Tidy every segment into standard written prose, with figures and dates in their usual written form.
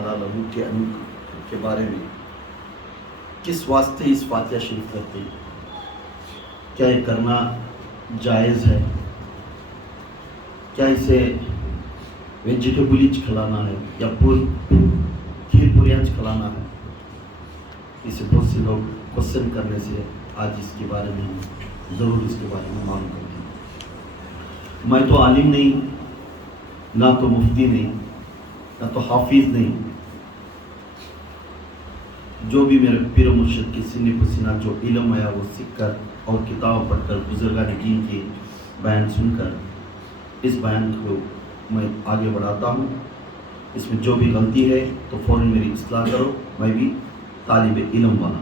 تعالیٰ عنہ کے کے بارے میں کس واسطے اس فاتحہ شریف کرتے ہیں؟ کیا یہ کرنا جائز ہے؟ کیا اسے ویجیٹیبلز کھلانا ہے یا کھیر پوریاں کھلانا ہے؟ اسے بہت سے لوگ کوشچن کرنے سے آج اس کے بارے میں ہم ضرور اس کے بارے میں معلوم کرتے ہیں۔ میں تو عالم نہیں، نہ تو مفتی نہیں، نہ تو حافظ نہیں، جو بھی میرے پیر و مرشد کے سینے پسینہ جو علم آیا وہ سیکھ کر اور کتاب پڑھ کر بزرگان دین کے بیان سن کر اس بیان کو میں آگے بڑھاتا ہوں۔ اس میں جو بھی غلطی ہے تو فوراً میری اصلاح کرو، میں بھی طالب علم بنا۔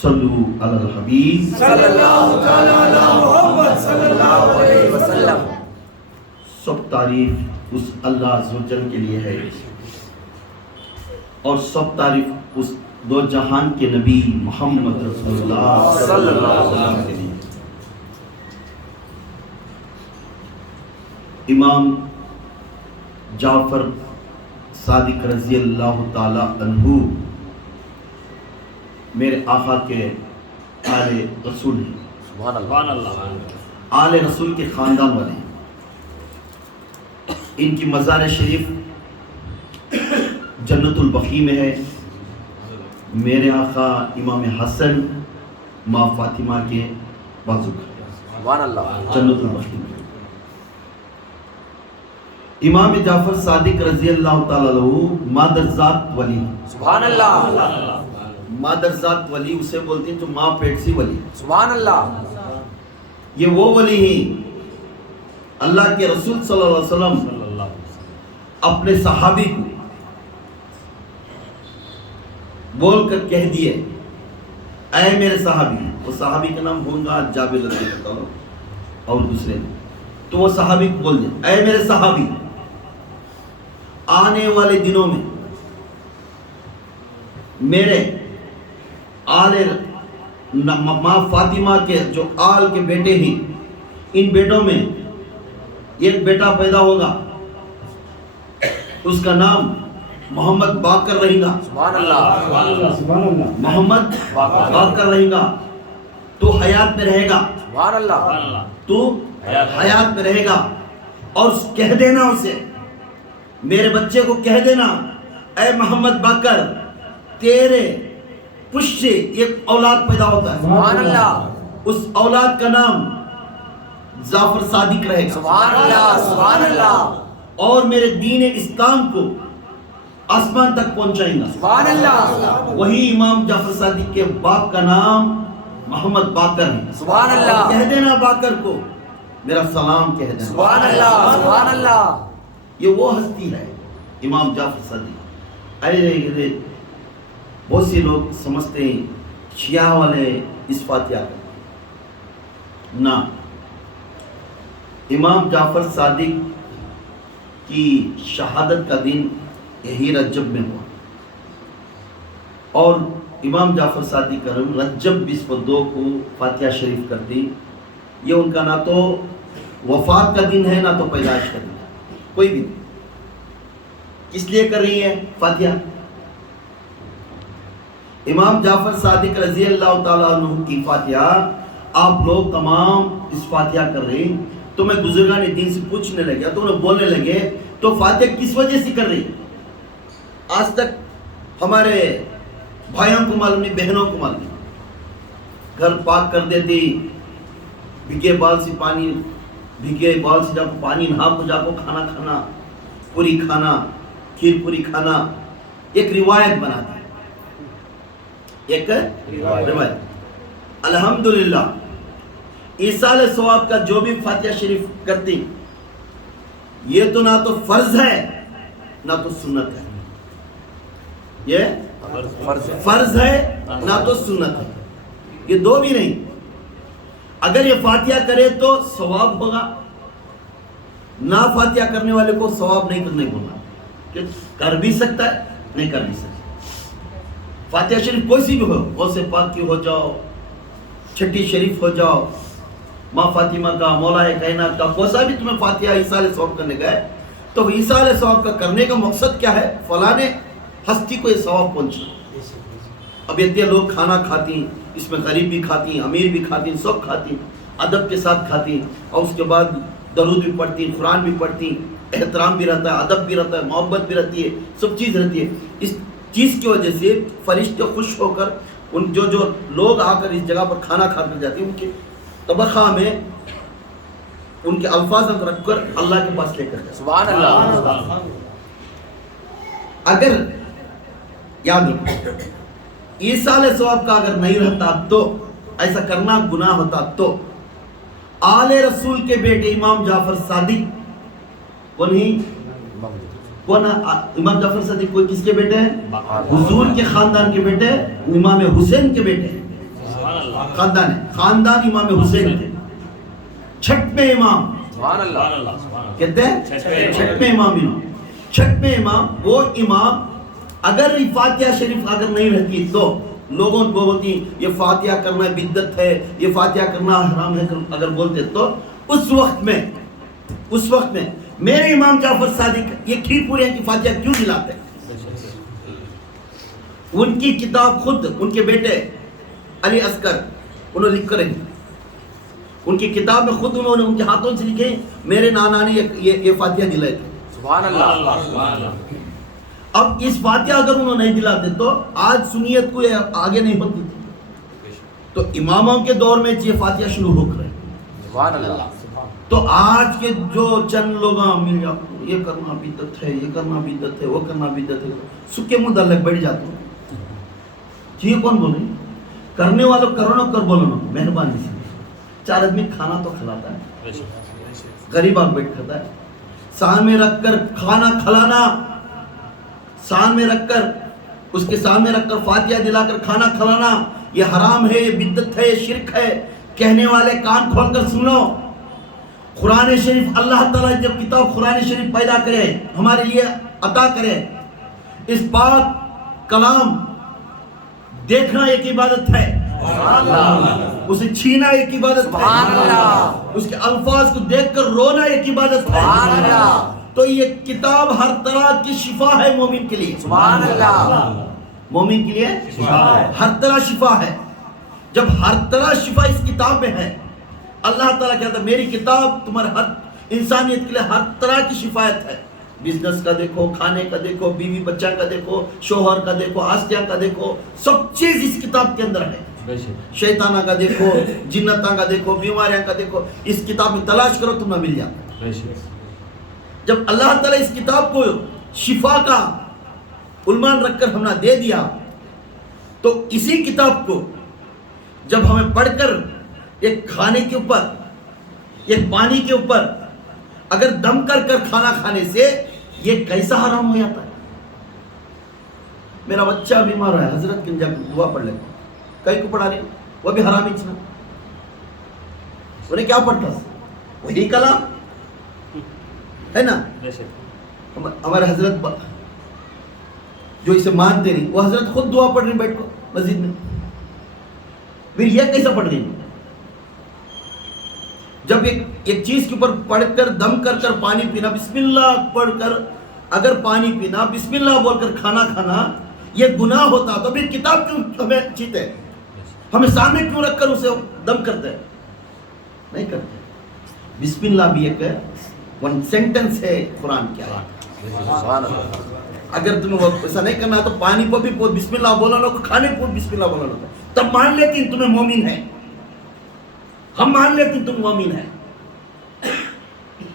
صلو علی الحبیب صلی اللہ تعالی علی محمد صلی اللہ علیہ وسلم۔ سب تعریف اس اللہ عز و جل کے لیے ہے اور سب تعریف اس دو جہان کے نبی محمد رسول اللہ صلی اللہ علیہ وسلم کے لیے۔ امام جعفر صادق رضی اللہ تعالی عنہ میرے آقا کے آل رسول ہیں، سبحان اللہ۔ آل رسول کے خاندان والے ہیں۔ ان کی مزار شریف جنت البقیع میں ہے۔ میرے آقا امام حسن ماں فاطمہ کے بازو کا سبحان اللہ۔ جنت البقیع میں۔ امام جعفر صادق رضی اللہ تعالیٰ عنہ مادر ذات ولی، سبحان اللہ۔ مادر ذات ولی اسے بولتے ہیں جو ماں پیٹ سی ولی۔ سبحان اللہ۔ یہ وہ ولی ہیں اللہ کے رسول صلی اللہ علیہ وسلم اپنے صحابی کو بول کر کہہ دیے اے میرے صحابی، وہ صحابی کا نام ہونگا جابر رضی اللہ عنہ اور دوسرے، تو وہ صحابی کو بول دیا اے میرے صحابی، آنے والے دنوں میں میرے آل ماں فاطمہ کے جو آل کے بیٹے ہیں، ان بیٹوں میں ایک بیٹا پیدا ہوگا، اس کا نام محمد باقر رہے گا۔ سبحان اللہ۔ محمد باقر رہے گا، تو حیات میں رہے گا، سبحان اللہ۔ تو حیات میں رہے گا، اور کہہ دینا اسے، میرے بچے کو کہہ دینا اے محمد باقر، تیرے پشت سے ایک اولاد پیدا ہوتا ہے، سبحان اللہ۔ اس اولاد کا نام جعفر صادق رہے گا، سبحان اللہ۔ سبحان اللہ۔ اور میرے دین اسلام کو آسمان تک پہنچائیں گا۔ سبحان اللہ۔ وہی امام جعفر صادق کے باپ کا نام محمد باقر ہے۔ سبحان اللہ۔ کہہ دینا باقر کو میرا سلام کہہ دینا۔ سبحان اللہ۔ سبحان اللہ۔ یہ وہ ہستی ہے امام جعفر صادق۔ ارے بہت سے لوگ سمجھتے ہیں شیعہ والے اس فاتحہ کا، نہ، امام جعفر صادق کی شہادت کا دن یہی رجب میں ہوا، اور امام جعفر صادق کرم رجب 22 کو فاتحہ شریف کرتی۔ یہ ان کا نہ تو وفات کا دن ہے نہ تو پیدائش کا دن ہے، کوئی بھی نہیں۔ کس لیے کر رہی ہے فاتحہ؟ امام جعفر صادق رضی اللہ تعالیٰ عنہ کی فاتحہ آپ لوگ تمام اس فاتحہ کر رہے ہیں، تو میں بزرگان دین سے پوچھنے لگا تو انہیں بولنے لگے تو فاتحہ کس وجہ سے کر رہی؟ آج تک ہمارے بھائیوں کو معلوم نہیں، بہنوں کو معلوم نہیں۔ گھر پاک کر دیتی، بھیگے بال سے جا کو پانی نہا کو جا کو کھانا کھانا، پوری کھانا، کھیر پوری کھانا، ایک روایت بنا دی، ایک روایت۔ الحمدللہ ایصال ثواب کا جو بھی فاتحہ شریف کرتی، یہ تو نہ تو فرض ہے نہ تو سنت ہے، یہ فرض ہے نہ تو سنت ہے، یہ دو بھی نہیں۔ اگر یہ فاتحہ کرے تو ثواب ہوگا، نہ فاتحہ کرنے والے کو ثواب نہیں کرنے کو، کہ کر بھی سکتا ہے نہیں کر بھی سکتا۔ فاتحہ شریف کوئی سی بھی ہو، غوث پاک کی ہو جاؤ، چھٹی شریف ہو جاؤ، ماں فاطمہ کا، مولا کائنات کا، کوئی سا بھی تمہیں فاتحہ ایصال ثواب کرنے کا ہے، تو ایصال ثواب کا کرنے کا مقصد کیا ہے؟ فلاں ہستی کو یہ ثواب پہنچنا. اب اتنے لوگ کھانا کھاتی ہیں، اس میں غریب بھی کھاتی ہیں، امیر بھی کھاتی ہیں، سب کھاتی ہیں، ادب کے ساتھ کھاتی ہیں، اور اس کے بعد درود بھی پڑھتی ہیں، قرآن بھی پڑھتی ہیں، احترام بھی رہتا ہے، ادب بھی رہتا ہے، محبت بھی رہتی ہے، سب چیز رہتی ہے. اس چیز کی وجہ سے فرشتے خوش ہو کر ان جو لوگ آ کر اس جگہ پر کھانا کھا کر جاتے ہیں، ان کے طبخہ میں ان کے الفاظ رکھ کر اللہ کے پاس لے کر جاتے ہیں. سبحان اللہ. اگر یاد رکھو ایصال ثواب کا اگر نہیں رہتا تو ایسا کرنا گناہ ہوتا. تو آل رسول کے بیٹے امام جعفر صادق کون ہی کون امام جعفر صادق کوئی کس کے بیٹے ہیں؟ حضور کے خاندان کے بیٹے، امام حسین کے بیٹے ہیں. خاندان ہے، خاندان امام حسین کے چھٹویں امام. سبحان اللہ. کہتے ہیں چھٹویں امام. چھٹویں امام وہ امام اگر فاتحہ شریف اگر نہیں رہتی تو لوگوں کو بولتی یہ فاتحہ کرنا بدعت ہے، یہ فاتحہ کرنا حرام ہے اگر بولتے تو اس وقت میں میرے امام جعفر صادق یہ کھیر پورے کی فاتحہ کیوں دلاتے ہیں؟ ان کی کتاب خود ان کے بیٹے علی اصغر انہوں نے لکھ کر ان کی کتاب میں خود انہوں نے ان کے ہاتھوں سے لکھے میرے نانا نے یہ فاتحہ دلائے تھے. سبحان اللہ. اب اس فاتحہ اگر انہوں نے نہیں دلاتے تو آج سنیت کو آگے نہیں بڑھتی تھی. تو اماموں کے دور میں یہ فاتحہ شروع ہو کر سبحان اللہ. تو آج کے جو چند لوگ یہ کرنا بدعت ہے، یہ کرنا بدعت ہے، وہ کرنا بدعت ہے، سکے منہ دلک بیٹھ جاتے ہیں. یہ کون بول رہے ہیں؟ کرنے والوں کرو نہ کر بولو نہ، مہربانی سے. 4 آدمی کھانا تو کھلاتا ہے، غریب آگ بیٹھ کھاتا ہے. سان میں رکھ کر کھانا کھلانا، سان میں رکھ کر اس کے سامنے رکھ کر فاتحہ دلا کر کھانا کھلانا یہ حرام ہے، یہ بدعت ہے، یہ شرک ہے. کہنے والے کان کھول کر سنو. قرآن شریف اللہ تعالیٰ جب کتاب قرآن شریف پیدا کرے ہمارے لیے عطا کرے، اس پاک کلام دیکھنا ایک عبادت ہے، اسے چھینا ایک عبادت ہے، اس کے الفاظ کو دیکھ کر رونا ایک عبادت ہے. تو یہ کتاب ہر طرح کی شفا ہے مومن کے لیے. سبحان اللہ. مومن کے لیے ہر طرح شفا ہے. جب ہر طرح شفا اس کتاب میں ہے، اللہ تعالیٰ کہتا ہے میری کتاب تمہارے ہر انسانیت کے لیے ہر طرح کی شفایت ہے. بزنس کا دیکھو، کھانے کا دیکھو، بیوی بچہ کا دیکھو، شوہر کا دیکھو، آستیاں کا دیکھو، سب چیز اس کتاب کے اندر ہے. شیطانہ کا دیکھو، جنتاں کا دیکھو، بیماریاں کا دیکھو، اس کتاب میں تلاش کرو تمہیں مل جاتا. جب اللہ تعالیٰ اس کتاب کو شفا کا عنوان رکھ کر ہم نے دے دیا تو اسی کتاب کو جب ہمیں پڑھ کر ایک کھانے کے اوپر، ایک پانی کے اوپر اگر دم کر کر کھانا کھانے سے یہ کیسا حرام ہو جاتا ہے. میرا بچہ بیمار ہے، حضرت کے جا کر دعا پڑھ لے. کئی کو پڑھا رہی وہ بھی حرام ہی چھنا. انہیں کیا پڑھتا وہی کلام ہے نا. ہمارے حضرت جو اسے مانتے نہیں وہ حضرت خود دعا پڑھ رہی بیٹھ کو مسجد میں. پھر یہ کیسا پڑھ رہی؟ جب ایک چیز کے اوپر پڑھ کر دم کر کر پانی پینا، بسم اللہ پڑھ کر اگر پانی پینا، بسم اللہ بول کر کھانا کھانا یہ گناہ ہوتا تو پھر کتاب کیوں ہمیں چیتے، ہمیں سامنے کیوں رکھ کر اسے دم کرتے؟ نہیں کرتے. بسم اللہ بھی ایک ون سینٹنس ہے قرآن کی آیت. اگر تمہیں ایسا نہیں کرنا ہے تو پانی کو بھی بسم اللہ بولا لو، کھانے کو بسم اللہ بولا لو، تب مان لیتی تمہیں مومن ہے. ہم مان لیتے تم مومن ہے.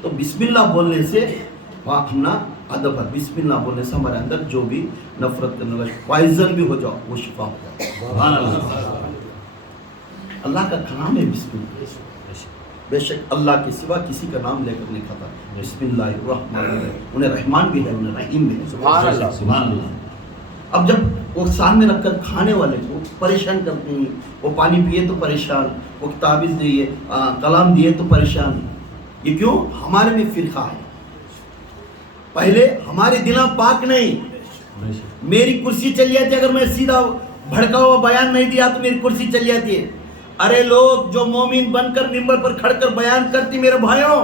تو بسم اللہ بولنے سے اپنا ادب ہے. بسم اللہ بولنے سے ہمارے اندر جو بھی نفرت کرنے والا پوائزن بھی ہو جاؤ وہ شفا ہو جائے. اللہ کا کلام ہے بسم اللہ. بے شک اللہ کے سوا کسی کا نام لے کر نہیں کھاتا. بسم اللہ الرحمن الرحیم. انہیں رحمان بھی ہے، انہیں رحیم بھی ہے. سبحان اللہ. سبحان اللہ. اب جب وہ سامنے رکھ کر کھانے والے کو پریشان کرتے ہیں، وہ پانی پیے تو پریشان، وہ تعویذ دیے، کلام دیے تو پریشان. یہ کیوں؟ ہمارے میں فرقہ ہے. پہلے ہمارے دلیں پاک نہیں. میری کرسی چل جاتی اگر میں سیدھا بھڑکا ہوا بیان نہیں دیا تو میری کرسی چل جاتی ہے. ارے لوگ جو مومن بن کر ممبر پر کھڑ کر بیان کرتی، میرے بھائیوں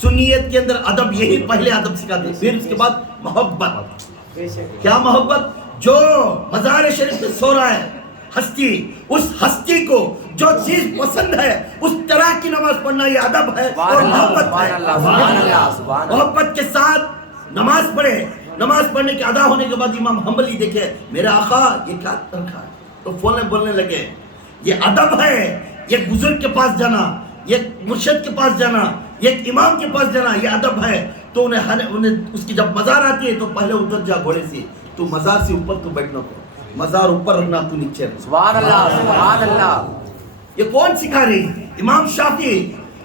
سنیت کے اندر ادب یہی پہلے ادب سکھاتے ہیں، پھر اس کے بعد محبت. کیا محبت؟ جو مزار شریف میں سو رہا ہے ہستی، اس ہستی کو جو چیز پسند ہے اس طرح کی نماز پڑھنا یہ ادب ہے اور محبت ہے. محبت کے ساتھ نماز پڑھے. نماز پڑھنے کے ادا ہونے کے بعد امام حنبلی دیکھے میرے آقا یہ کیا رکھا ہے، تو بولنے لگے یہ ادب ہے. یہ بزرگ کے پاس جانا، یہ مرشد کے پاس جانا، یہ امام کے پاس جانا، یہ ادب ہے. تو انہیں اس کی جب مزار آتی ہے تو پہلے اتر جا گھوڑے سے، تو مزار سے اوپر تو بیٹھنا کو، مزار اوپر رکھنا تو نیچے رکھنا. سبحان اللہ سبحان اللہ. یہ کون سکھا رہی؟ امام شافعی.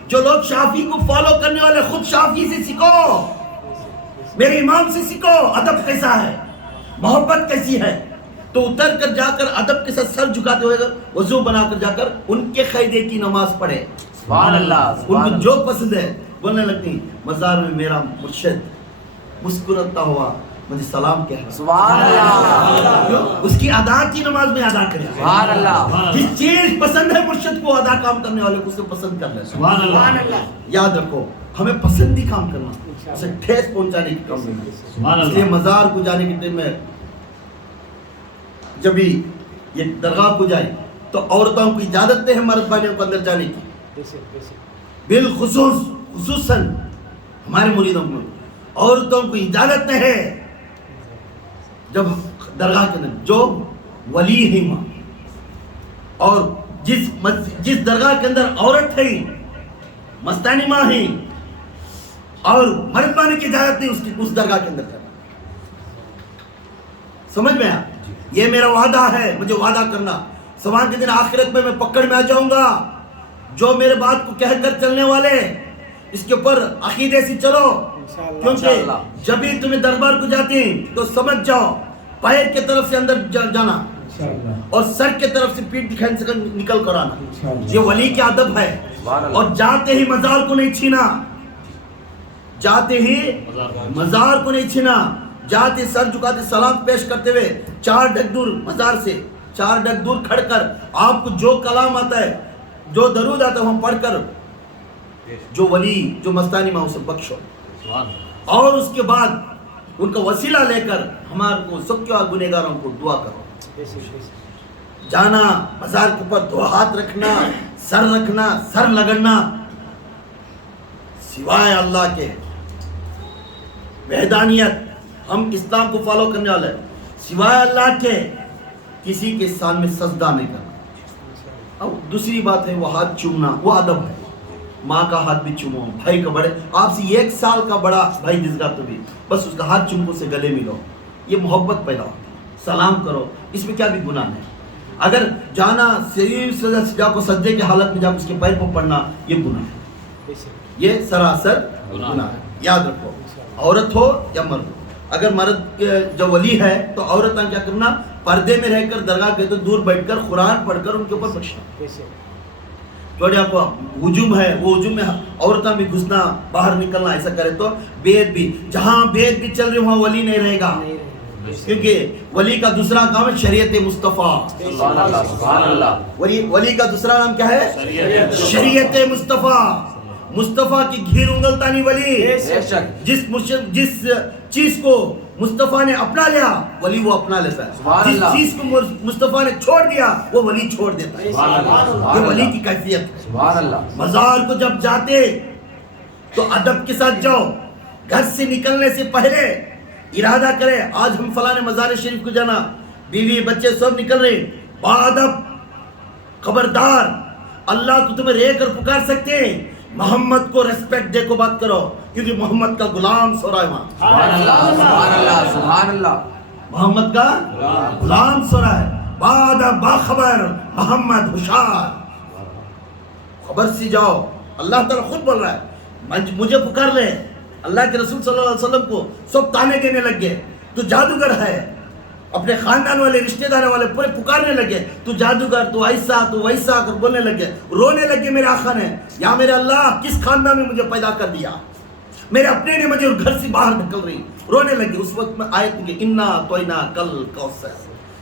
جو لوگ شافعی کو فالو کرنے والے خود شافعی سے سیکھو، میرے امام سے سیکھو ادب کیسا ہے، محبت کیسی ہے. تو اتر کر جا کر ادب کے ساتھ سر جھکاتے ہوئے وضو بنا کر جا کر ان کے قاعدے کی نماز پڑھے. سبحان اللہ ان کو جو پسند ہے بولنے لگتی مزار میں میرا مرشد مسکراتا ہوا مجھے سلام کہہ رہا. سبحان اللہ اس کی ادا کی نماز میں ادا کرے. سبحان اللہ. جس چیز پسند ہے مرشد کو ادا کام کرنے والے کو اسے پسند کر لے. سبحان اللہ. یاد رکھو ہمیں پسندی کام کرنا، اسے ٹھیس پہنچانے کی کام نہیں. سبحان اس لیے اللہ. مزار کو جانے کے ٹائم میں جب بھی یہ درگاہ کو جائے تو عورتوں کو اجازت ہے مرد بانیوں کو اندر جانے کی. خصوصاً ہمارے مریدوں کو عورتوں کو اجازت ہے جب درگاہ کے اندر جو ولی ہے وہاں، اور جس درگاہ کے اندر عورت ہے مستانی ماں ہے اور مرد بانے کی اجازت نہیں اس درگاہ کے اندر کرنا. سمجھ میں آیا؟ یہ میرا وعدہ ہے، مجھے وعدہ کرنا سوال کے دن آخرت میں پکڑ میں آ جاؤں گا. جو میرے بات کو کہہ کر چلنے والے اس کے اوپر عقیدے سے چلو، کیونکہ جب بھی تمہیں دربار کو جاتی تو سمجھ جاؤ پیر کے طرف سے اندر جانا اور سر کے طرف سے پیٹ دکھانے سے نکل کر آنا. یہ ولی کے ادب ہے. اور جاتے ہی مزار کو نہیں چھینا، جاتے ہی مزار کو نہیں چھینا. جاتے سر جھکاتے سلام پیش کرتے ہوئے 4 ڈگ دور مزار سے 4 ڈگ دور کھڑ کر آپ کو جو کلام آتا ہے جو درود آتا ہے وہ پڑھ کر جو ولی جو مستانی ماں اسے بخشو، اور اس کے بعد ان کا وسیلہ لے کر ہمارے کو سب کے گنہگاروں کو دعا کرو. جانا مزار کے اوپر 2 ہاتھ رکھنا، سر لگڑنا سوائے اللہ کے وحدانیت. ہم اسلام کو فالو کرنے والے سوائے اللہ کے کسی کے سامنے سجدہ نہیں کرنا. اب دوسری بات ہے وہ ہاتھ چومنا، وہ ادب ہے. ماں کا ہاتھ بھی چومو، بھائی کا بڑے آپ سے 1 سال کا بڑا بھائی جس کا تو بھی بس اس کا ہاتھ چومو سے گلے ملو، یہ محبت پیدا ہوتی ہے. سلام کرو، اس میں کیا بھی گناہ نہیں. اگر جانا صرف جا کو سجدے کی حالت میں جا اس کے پیر پر پڑنا یہ گناہ ہے، یہ سراسر گناہ ہے. یاد رکھو عورت ہو یا مرد ہو. اگر مرد جو ولی ہے تو عورت کیا کرنا، پردے میں رہ کر درگاہ کے تو دور بیٹھ کر قرآن پڑھ کر ان کے اوپر بخشنا. تھوڑے آپ کو ہجوم ہے وہ ہجوم میں عورتیں بھی گھسنا باہر نکلنا ایسا کرے تو بیعت بھی جہاں بیعت بھی چل رہی وہاں ولی نہیں رہے گا، کیونکہ ولی کا دوسرا کام ہے شریعت مصطفیٰ. سبحان اللہ سبحان اللہ. ولی کا دوسرا نام کیا ہے؟ شریعت مصطفیٰ. مصطفیٰ کی گھیر انگلتا نہیں ولی. بے شک. جس چیز کو مصطفیٰ نے اپنا لیا ولی وہ اپنا لیتا ہے. جس چیز کو مصطفیٰ نے چھوڑ دیا وہ ولی چھوڑ دیتا ہے. یہ ولی کی کیفیت ہے. سبحان اللہ. مزار کو جب جاتے تو ادب کے ساتھ جاؤ. گھر سے نکلنے سے پہلے ارادہ کرے آج ہم فلاں مزار شریف کو جانا، بیوی بچے سب نکل رہے باادب. خبردار اللہ کو تمہیں رہ کر پکار سکتے ہیں، محمد کو ریسپیکٹ دے کو بات کرو کیونکہ محمد کا غلام سو رہا ہے وہاں. سبحان اللہ سبحان اللہ سبحان اللہ. محمد کا غلام سو رہا ہے. باادب باخبر محمد ہوشیار. خبر سی جاؤ. اللہ تعالیٰ خود بول رہا ہے مجھے پکار لے. اللہ کے رسول صلی اللہ علیہ وسلم کو سب تانے دینے لگ گئے تو جادوگر ہے. اپنے خاندان والے رشتہ دار والے پورے پکارنے لگے تو جادوگر تو ایسا تو ویسا کر بولنے لگے. رونے لگے میرے آقا نے، یا میرے اللہ کس خاندان میں مجھے پیدا کر دیا، میرے اپنے نے مجھے گھر سے باہر نکل رہی. رونے لگے. اس وقت میں آیت کہ انا توینا کل کوثر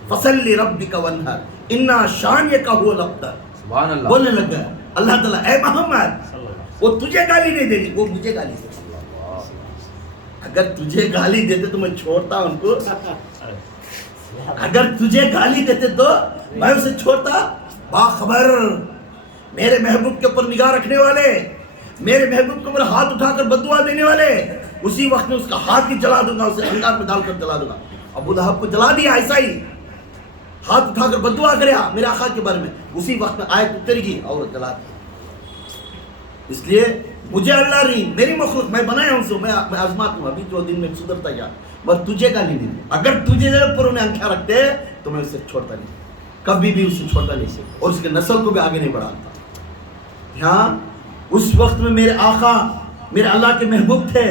فصلی ربک وانحر انا شانئک هو الابتر. سبحان اللہ. بولنے لگا اللہ تعالیٰ اے محمد وہ تجھے گالی نہیں دینی, وہ مجھے گالی دیتے. اگر تجھے گالی دیتے تو میں چھوڑتا ان کو, اگر تجھے گالی دیتے تو میں اسے چھوڑتا. باخبر میرے محبوب کے اوپر نگاہ رکھنے والے, میرے محبوب کے اوپر ہاتھ اٹھا کر بددعا دینے والے, اسی وقت میں اس کا ہاتھ بھی جلا دوں گا, اسے انگار میں ڈال کر جلا دوں گا. ابو لہب کو جلا دیا ایسا ہی, ہاتھ اٹھا کر بددعا کرے میرے آقا کے بارے میں, اسی وقت میں آیت اتر گئی اور جلا دیا. اس لیے مجھے اللہ نہیں, میری مخلوق میں بنایا ہوں, میں آزماتا ہوں. ابھی جو دن میں سدھرتا گیا, بس تجھے گالی نہیں. اگر تجھے پر انہیں آنکھیں رکھتے تو میں اسے چھوڑتا نہیں, کبھی بھی اسے چھوڑتا نہیں, اور اس کے نسل کو بھی آگے نہیں بڑھاتا. یہاں اس وقت میں میرے آقا میرے اللہ کے محبوب تھے,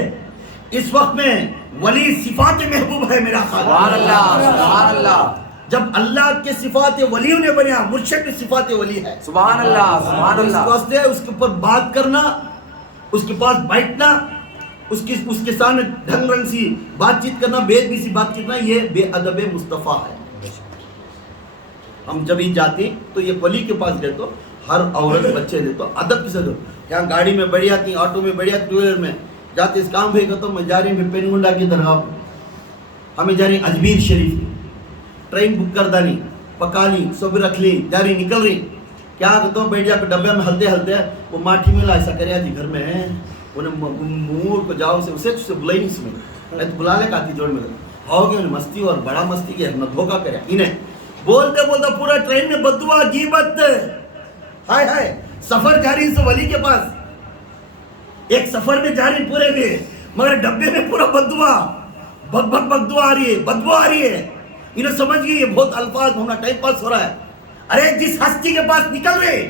اس وقت میں ولی صفات محبوب ہے میرا آقا. سبحان اللہ, سبحان اللہ. جب اللہ کے صفات ولیوں نے بنیا, مرشد کی صفات ولی ہے. سبحان اللہ, سبحان اس اللہ. واسطے اس کے اوپر بات کرنا, اس کے پاس بیٹھنا, اس کے سامنے ڈھنگ رنگ سی بات چیت کرنا, بے ادبی سی بات چیت کرنا, یہ بے ادب مصطفیٰ ہے. ہم جب ہی جاتے تو یہ ولی کے پاس گئے تو ہر عورت بچے دے تو ادب کے ساتھ, یہاں گاڑی میں بڑھیا تھی, آٹو میں بڑھیا, ٹو ویلر میں جاتے اس کام بھائی تو میں جا رہی ہوں پین گنڈا کی درگاہ پہ, ہمیں جا رہی اجمیر شریف, ٹرین بک کر دانی, پکا لی, سب رکھ لی, جا رہی نکل رہی, کیا کہتا ہوں بیٹھ جا کے ڈبے میں ہلتے ہلتے وہ ماٹھی میں ایسا کریا جی گھر میں ہے, انہیں مور کو جاؤ اسے بلا ہی نہیں سمجھ, میں تو بلا لے کا آتی جوڑ میں ہو گیا, انہیں مستی اور بڑا مستی کیا, نہ دھوکہ کریا. انہیں بولتے بولتا پورا ٹرین میں بددعا غیبت, ہائے ہائے. سفر جا رہی سے ولی کے پاس, ایک سفر میں جا رہی پورے میں, مگر ڈبے میں پورا بددعا, بددعا آ رہی ہے, بدبو آ رہی ہے. انہیں سمجھ گئی یہ بہت الفاظ ہونا ٹائم پاس ہو رہا ہے. ارے جس ہستی کے پاس نکل رہے,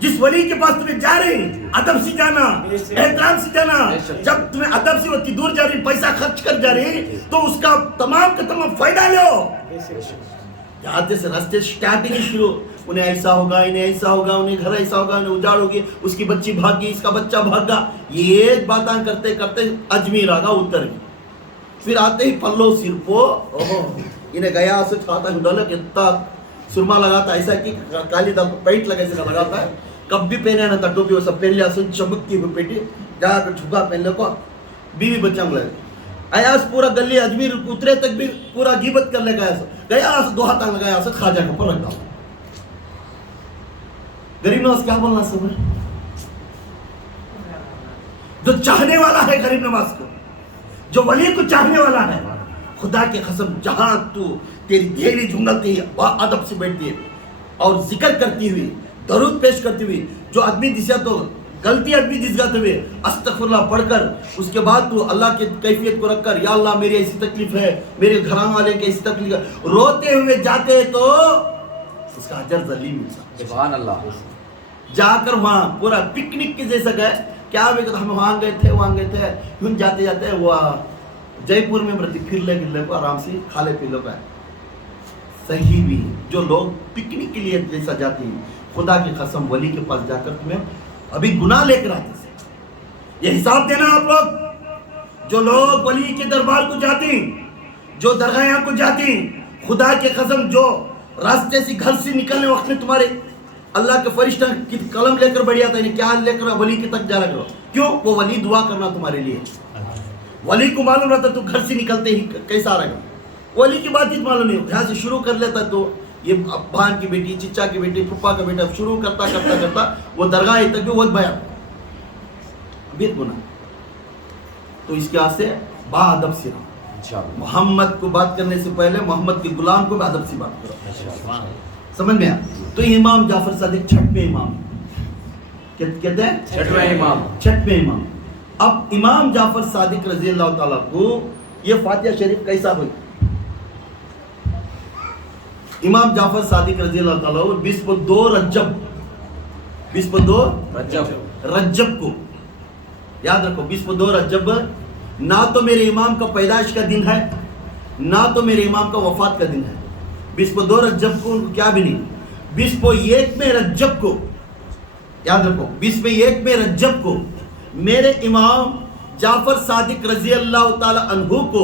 جس ولی کے پاس تمہیں جا رہے, ادب سے جانا, احترام سے جانا. جب تمہیں ادب سے اتنی دور جا رہی, پیسہ خرچ کر جا رہی, تو اس کا تمام کا تمام فائدہ لو. جاتے سے راستے سٹارٹنگ شروع, انہیں ایسا ہوگا, انہیں ایسا ہوگا, انہیں گھر ایسا ہوگا, انہیں اجاڑ ہوگی, اس کی بچی بھاگ گئی, اس کا بچہ بھاگ گیا, یہ باتاں کرتے کرتے اجمیر آگا اتر گئی. پھر آتے ہی پلو سر کو, انہیں گیا سے کھاتا ہے ڈالک, اتنا سرما لگاتا ایسا کہ کالی دال کو پینٹ لگا ایسا لگاتا ہے, کب بھی پہنے نہ تھا ٹوپی, وہ سب پہن لیا, سن چمکتی ہوئی پیٹی, جا کر جھکا پہن لے کو, بیوی بچہ ملے ایاس پورا گلی اجمیر اترے تک بھی پورا غیبت کر لے گیا, دو ہاتھ لگایا سے خواجہ کے اوپر رکھ ڈالا. غریب نواز کیا بولنا سب ہے, جو چاہنے والا ہے غریب نواز کو, جو ولی کو چاہنے والا ہے, خدا کی قسم جہاں تو تیری دھیلی جھنگلتی ہے, با ادب سے بیٹھتی ہے اور ذکر کرتی ہوئی, درود پیش کرتی ہوئی, جو آدمی دسیا تو غلطی آدمی دس گاتے ہوئے استغفر اللہ پڑھ کر, اس کے بعد تو اللہ کی کیفیت کو رکھ کر, یا اللہ میری ایسی تکلیف ہے, میرے گھران والے کی ایسی تکلیف ہے, روتے ہوئے جاتے تو اس کا اجر ذلی ملتا. سبحان اللہ. جا کر وہاں پورا پکنک کے جیسا گئے, کیا ہم وہاں گئے تھے, ہم جاتے جاتے وہ جے پور میں برتی پھر لے گلے کو آرام سے کھا لے پی لو کا. صحیح بھی جو لوگ پکنک کے لیے جیسا جاتے ہیں, خدا کی قسم ولی کے پاس جا کر تمہیں ابھی گناہ لے کر آتے سے یہ حساب دینا. آپ لوگ جو لوگ ولی کے دربار کو جاتے ہیں, جو درگاہ کو جاتے ہیں, خدا کی قسم جو راستے سے گھر سے نکلنے وقت میں تمہارے اللہ کے فرشتہ کی قلم لے کر بڑھیا تھا, کیا لے کر ولی کے تک جا رہا کرو, کیوں وہ ولی دعا کرنا تمہارے لیے. ولی کو معلوم رہتا تو گھر سے نکلتے ہی کیسا آ رہا, ولی کی بات ہی معلوم نہیں, یہاں سے شروع کر لیتا تو یہ بہن کی بیٹی, چچا کی بیٹی, پھپھا کا بیٹا, شروع کرتا کرتا کرتا وہ درگاہ تک بھی وہ بھیا بیت گناہ. تو اس کے واسطے سے با ادب سے رہو. محمد کو بات کرنے سے پہلے محمد کے غلام کو بھی ادب سے بات کرو. سمجھ میں آیا؟ تو امام جعفر صادق چھٹویں امام کہتے ہیں, چھٹویں امام. اب امام جعفر صادق رضی اللہ تعالیٰ کو یہ فاتحہ شریف کیسا ہوئی؟ امام جعفر صادق رضی اللہ تعالیٰ 22 رجب کو یاد رکھو, 22 رجب نہ تو میرے امام کا پیدائش کا دن ہے, نہ تو میرے امام کا وفات کا دن ہے. 22 رجب کو کیا بھی نہیں, 21 رجب کو یاد رکھو, 21 رجب کو میرے امام جعفر صادق رضی اللہ تعالی عنہ کو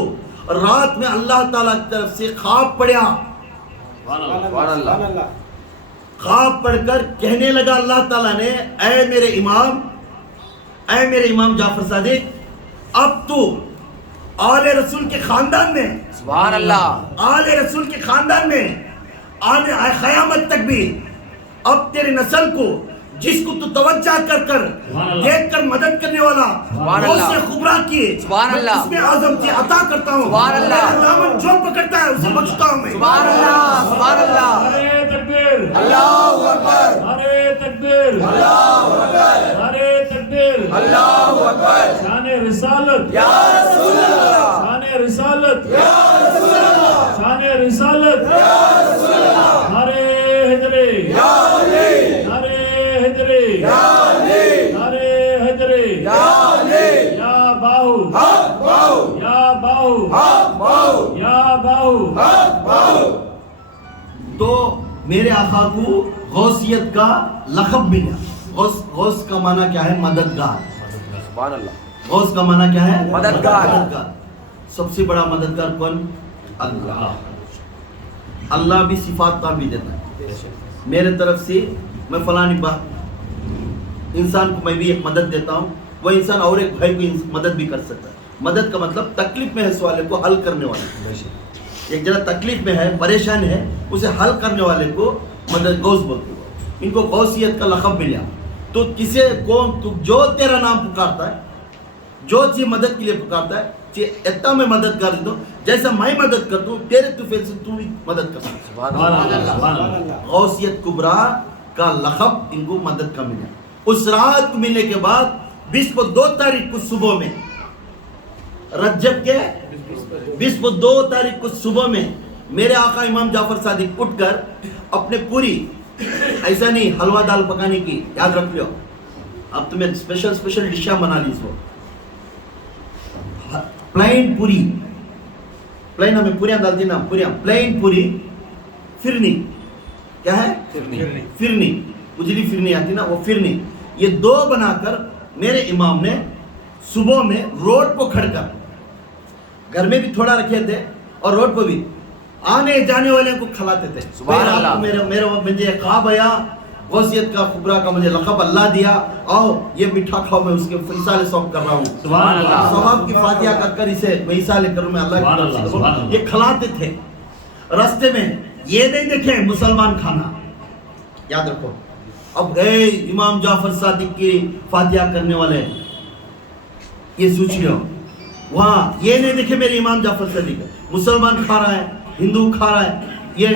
رات میں اللہ تعالیٰ کی طرف سے خواب پڑیا. اللہ خواب پڑھ کر کہنے لگا اللہ تعالیٰ نے, اے میرے امام اے میرے امام جعفر صادق، اب تو آل رسول کے خاندان میں، سبحان اللہ، آل رسول کے خاندان میں آنے قیامت تک بھی اب تیرے نسل کو جس کو تو توجہ کر کر دیکھ کر مدد کرنے والا غوث خبرا کیے سبحان اللہ، اس میں اعظم کی عطا کرتا ہوں، سبحان اللہ، میرا دامن جو پکڑتا ہے اسے بخشتا ہوں میں، سبحان اللہ، سبحان اللہ، نعرہ تکبیر، اللہ اکبر، نعرہ تکبیر، اللہ اکبر، نعرہ تکبیر، اللہ اکبر، شان رسالت، یا رسول اللہ، شان رسالت، یا رسول اللہ، شان رسالت، یا رسول اللہ، نعرہ حیدری، یا علی، نعرہ حیدری، یا علی، نعرہ حیدری، یا علی، یا باہو، حق باہو، یا باہو، حق باہو، یا باہو، حق باہو، تو میرے آقا کو غوثیت کا لقب ملا۔ غوث کا معنی کیا ہے؟ مددگار۔ سبحان اللہ، غوث کا معنی کیا ہے؟ مددگار۔ سب سے بڑا مددگار کون؟ اللہ۔ اللہ بھی صفات کا بھی دیتا ہے، میرے طرف سے میں فلانی بات انسان کو میں بھی ایک مدد دیتا ہوں، وہ انسان اور ایک بھائی کو مدد بھی کر سکتا ہے۔ مدد کا مطلب تکلیف میں ہے اس والے کو حل کرنے والا، ایک جگہ تکلیف میں ہے، پریشان ہے، اسے حل کرنے والے کو مدد غوث بولتے ہیں۔ ان کو غوثیت کا لقب ملا۔ تو کسے کون تو جو تیرا نام پکارتا ہے، جو چیز مدد کے لیے پکارتا ہے، اتنا میں مدد کر دیتا ہوں جیسا میں مدد کرتا ہوں، تیرے توفیق سے تو بھی مدد کر سکتا سبحان سبحان اللہ، اللہ، سبحان اللہ، غوثیت کبرا کا لقب ان کو مدد کا ملا۔ اس رات کو ملنے کے بعد 22 تاریخ کو صبح میں، رجب کے 22 تاریخ کو صبح میں میرے آقا امام جعفر صادق اٹھ کر اپنے پوری، ایسا نہیں حلوہ دال پکانے کی، یاد رکھ لو، اب تمہیں اسپیشل ڈشاں بنا لی اس وقت، پلین پوری، پلین ہمیں پوریاں ڈالتی نا، پلین پوری، فرنی، کیا ہے؟ فرنی، اجلی فرنی آتی نا، وہ فرنی، یہ دو بنا کر میرے امام نے صبح میں روڈ کو کھڑ کر، گھر میں بھی تھوڑا رکھے تھے اور روڈ پہ بھی آنے جانے والے کو کھلاتے تھے۔ سبحان اللہ۔ میرے مجھے خواب آیا، غوثیت کا خبرا کا مجھے لقب اللہ دیا، آؤ یہ میٹھا کھاؤ، میں اس کے ایسالے سواب کر رہا ہوں، سبحان اللہ، ثواب کی فاتحہ کر کر اسے میں ایسالے کروں، میں اللہ کی طرف سے سبحان کروں۔ اللہ۔ یہ کھلاتے تھے راستے میں، یہ نہیں دیکھیں مسلمان کھانا، یاد رکھو۔ اب اے امام جعفر صادق کی فاتحہ کرنے والے، یہ سوچ لو، وہاں یہ نہیں دیکھے میرے امام جعفر صادق مسلمان کھا رہا ہے، ہندو کھا رہا ہے، یہ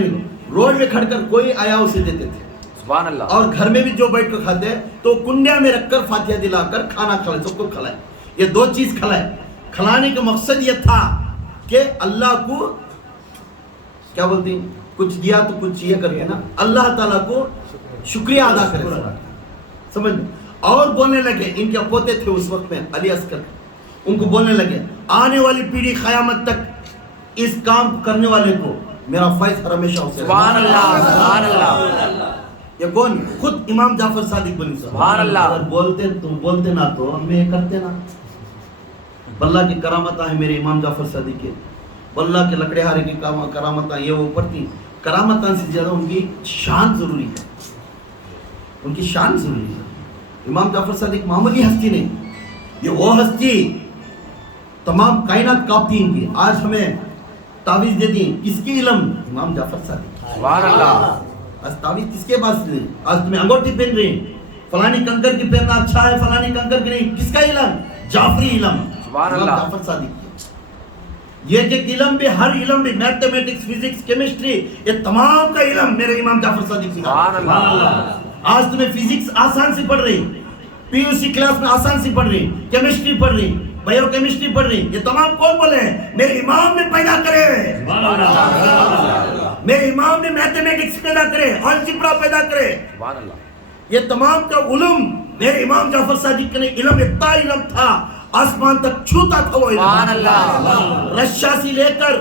روڈ میں کھڑ کر کوئی آیا اسے دیتے تھے، سبحان اللہ، اور گھر میں بھی جو بیٹھ کر کھاتے ہیں تو کنڈیا میں رکھ کر فاتحہ دلا کر کھانا کھلائے، سب کو کھلائے۔ یہ دو چیز کھلائے، کھلانے کا مقصد یہ تھا کہ اللہ کو کیا بولتے ہیں، کچھ دیا تو کچھ یہ کر کے نا، اللہ تعالیٰ کو شکریہ ادا کرے، سمجھ لو۔ اور بولنے لگے، ان کے پوتے تھے اس وقت میں علی اصغر، ان کو بولنے لگے آنے والی پیڑھی قیامت تک اس کام کرنے والے کو میرا فیض ہمیشہ ہو، سبحان اللہ، سبحان اللہ، یہ کون؟ خود امام جعفر صادق بنی سبحان اللہ۔ اگر بولتے نا تو ہم یہ کرتے نا۔ اللہ کی کرامتیں ہیں میرے امام جعفر صادق کے، اللہ کے لکڑے ہارے کی کرامتیں یہ وہ پڑتی، کرامتیں سے زیادہ ان کی شان ضروری ہے، ان کی شان ضروری ہے۔ امام جعفر صادق معمولی ہستی نہیں، یہ وہ ہستی تمام کائنات کاپتی ان کی۔ آج ہمیں تعویذ دیتی ہیں، کس کی علم؟ امام جعفر صادق۔ سبحان اللہ، آج تعویذ کس کے پاس نہیں؟ آج تمہیں انگوٹھی پہن رہی ہیں، فلانی کنکر کی پہننا اچھا ہے، فلانی کنکر کی نہیں، کس کا علم؟ جعفری علم، سبحان امام اللہ۔ جعفر صادق کی۔ یہ کہ علم بھی، ہر علم بھی، میتھمیٹکس، فزکس، کیمسٹری، یہ تمام کا علم میرے امام جعفر صادق سبحان کا۔ اللہ، آج تمہیں فزکس آسان سے پڑھ رہی، پی یو سی کلاس میں آسان سے پڑھ رہی، کیمسٹری پڑھ رہی، بایو کیمسٹری پڑھ رہی، یہ تمام کون بولے ہیں؟ میرے امام نے پیدا کرے، میرے امام نے میتھمیٹکس پیدا کرے، الجبرا پیدا کرے، سبحان اللہ، یہ تمام کا علم میرے امام جعفر صادق کے علم، اتنا علم تھا آسمان تک چھوتا تھا وہ سبحان علم۔ اللہ، رشیا سے لے کر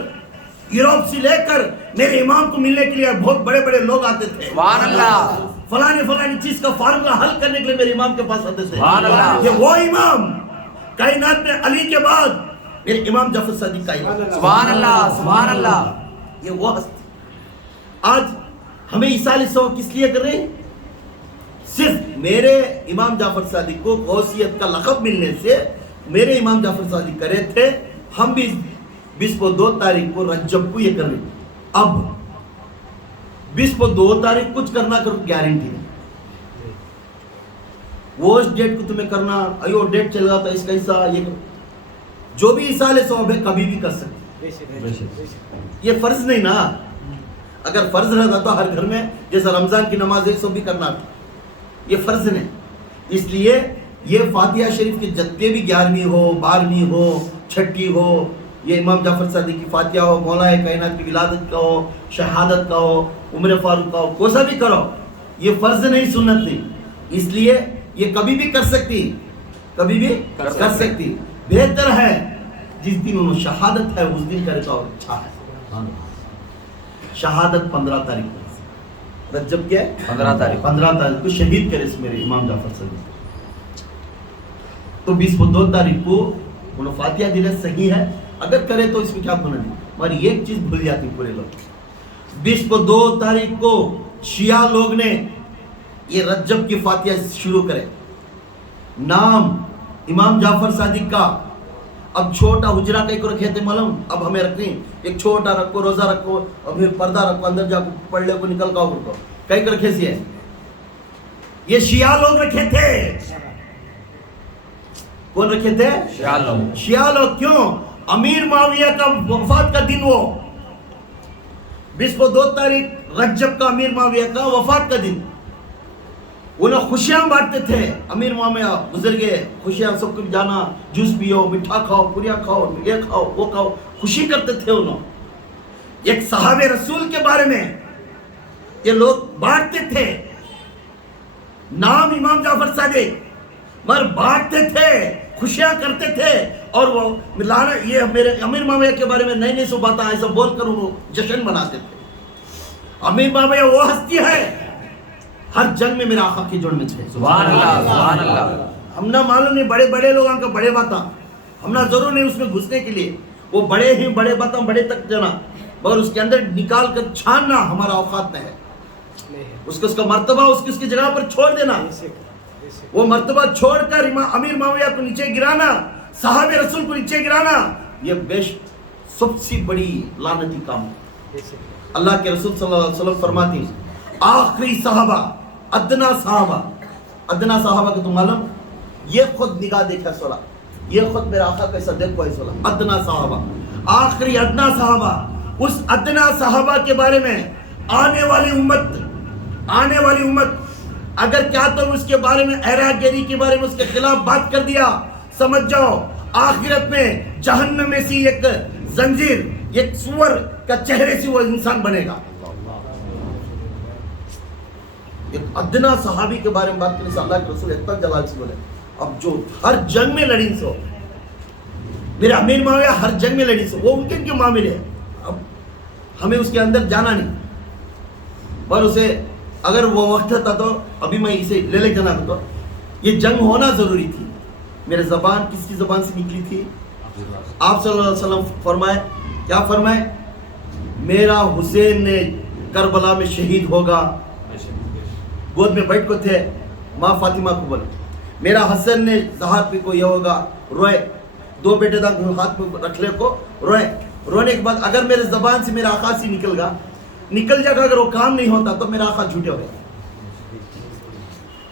یوروپ سے لے کر میرے امام کو ملنے کے لیے بہت بڑے بڑے لوگ آتے تھے، سبحان اللہ، فلانی چیز کا فارمولا حل کرنے کے لیے میرے امام کے پاس آتے تھے۔ سبحان اللہ، یہ وہ امام، کائنات میں علی کے بعد میرے امام جعفر صادق کا امام، سبحان اللہ، سبحان اللہ، یہ وہ ہستی۔ آج ہمیں ایصال ثواب کس لیے کر رہے ہیں؟ صرف میرے امام جعفر صادق کو غوثیت کا لقب ملنے سے میرے امام جعفر صادق کرے تھے، ہم بھی 22 تاریخ کو رجب کو یہ کر رہے ہیں۔ اب 22 تاریخ کچھ کرنا کر گارنٹی نہیں، وہ اس ڈیٹ کو تمہیں کرنا، ایو ڈیٹ چل رہا تھا اس کا حصہ، یہ جو بھی ایصال ثواب ہے کبھی بھی کر سکتے، یہ فرض نہیں نا۔ اگر فرض رہتا تو ہر گھر میں جیسا رمضان کی نماز ہے سب بھی کرنا تھا، یہ فرض نہیں۔ اس لیے یہ فاتحہ شریف کے جتنے بھی 11ویں ہو، 12ویں ہو، 6ٹھی ہو، یہ امام جعفر صادق کی فاتحہ ہو، مولا کائنات کی ولادت کا ہو، شہادت کا ہو، عمر فاروق کا ہو، کوئی سا بھی کرو، یہ فرض نہیں سنت نہیں، اس لیے یہ کبھی بھی کر سکتی، کبھی بھی کر سکتی۔ بہتر ہے جس دن انہوں شہادت ہے اس دن کرے تو اور اچھا ہے۔ شہادت 15 تاریخ کو، رجب کیا ہے 15 تاریخ 15 تاریخ کو شہید کرے اس میرے امام جعفر صادق، تو 22 تاریخ کو انہوں فاتحہ دلے صحیح ہے، اگر کرے تو اس میں کیا گناہ نہیں، مگر ایک چیز بھول جاتی پورے لوگ، 22 تاریخ کو شیعہ لوگ نے یہ رجب کی فاتحہ شروع کرے، نام امام جعفر صادق کا، اب چھوٹا حجرہ کئی کو رکھے تھے معلوم، اب ہمیں رکھیں ایک چھوٹا رکھو، روزہ رکھو، اور پھر پردہ رکھو، اندر جا کو پڑھ لے کو نکل کاؤ کو کئی کو رکھے سی ہے، یہ شیعہ لوگ رکھے تھے۔ کون رکھے تھے؟ شیعہ لوگ۔ کیوں؟ امیر معاویہ کا وفات کا دن، وہ 22 تاریخ رجب کا امیر معاویہ کا وفات کا دن، وہ لوگ خوشیاں بانٹتے تھے، امیر معاویہ گزر گئے، خوشیاں سب کچھ جانا، جوس پیو، مٹھا کھاؤ، پوریا کھاؤ، یہ کھاؤ وہ کھاؤ، خوشی کرتے تھے انہوں۔ ایک صحابہ رسول کے بارے میں یہ لوگ بانٹتے تھے، نام امام جعفر صادق، مگر بانٹتے تھے، خوشیاں کرتے تھے، اور وہ ملانا یہ میرے امیر معاویہ کے بارے میں نئی نئی سو باتیں ایسا بول کر وہ جشن مناتے تھے۔ امیر معاویہ وہ ہستی ہے ہر جنگ میں میرے آقا کی جوڑ میں تھے۔ سبحان اللہ سبحان اللہ۔ ہم نہ معلوم نہیں بڑے بڑے لوگوں کا بڑے باتاں، ہم نہ ضرور نہیں اس میں گھسنے کے لیے، وہ بڑے ہی بڑے باتاں بڑے تک جانا، مگر اس کے اندر نکال کر چھاننا ہمارا اوقات میں ہے، اس کا مرتبہ اس کی جگہ پر چھوڑ دینا، وہ مرتبہ چھوڑ کر امیر معاویہ کو نیچے گرانا، صحابہ رسول کو نیچے گرانا، یہ سب سے بڑی لعنتی کام ہے۔ اللہ کے رسول صلی اللہ علیہ وسلم فرماتے ہیں آخری صحابہ ادنا صحابہ کو تم معلوم، یہ خود نگاہ دیکھا سولا، یہ خود میرا آقا کیسا دیکھو ہے سولا، ادنا صحابہ، آخری ادنا صحابہ، اس ادنا صحابہ کے بارے میں آنے والی امت اگر کیا تو اس کے بارے میں ایرا گیری کے بارے میں اس کے خلاف بات کر دیا، سمجھ جاؤ آخرت میں جہنم میں سی ایک زنجیر، ایک سور کا چہرے سے وہ انسان بنے گا۔ ایک ادنا صحابی کے بارے میں بات کرنے سے اللہ کے رسول اتنا جلال سے بولے، اب جو ہر جنگ میں لڑیں سو، میرے امیر معاویہ ہر جنگ میں لڑیں سو، وہ ان کے معاملے ہیں، اب ہمیں اس کے اندر جانا نہیں، پر اسے اگر وہ وقت تھا تو ابھی میں اسے لے جانا تھا، یہ جنگ ہونا ضروری تھی۔ میرے زبان کس کی زبان سے نکلی تھی؟ آپ صلی اللہ علیہ وسلم فرمائے، کیا فرمائے؟ میرا حسین نے کربلا میں شہید ہوگا، گود میں بیٹھ کو تھے، ماں فاطمہ کو بولے میرا حسن نے زہار پہ کو یہ ہوگا، روئے، دو بیٹے دا ہاتھ میں رکھ لے کو روئے، رونے کے بعد اگر میرے زبان سے میرا آقا سے نکل جائے گا، اگر وہ کام نہیں ہوتا تو میرا آقا جھوٹے ہوئے،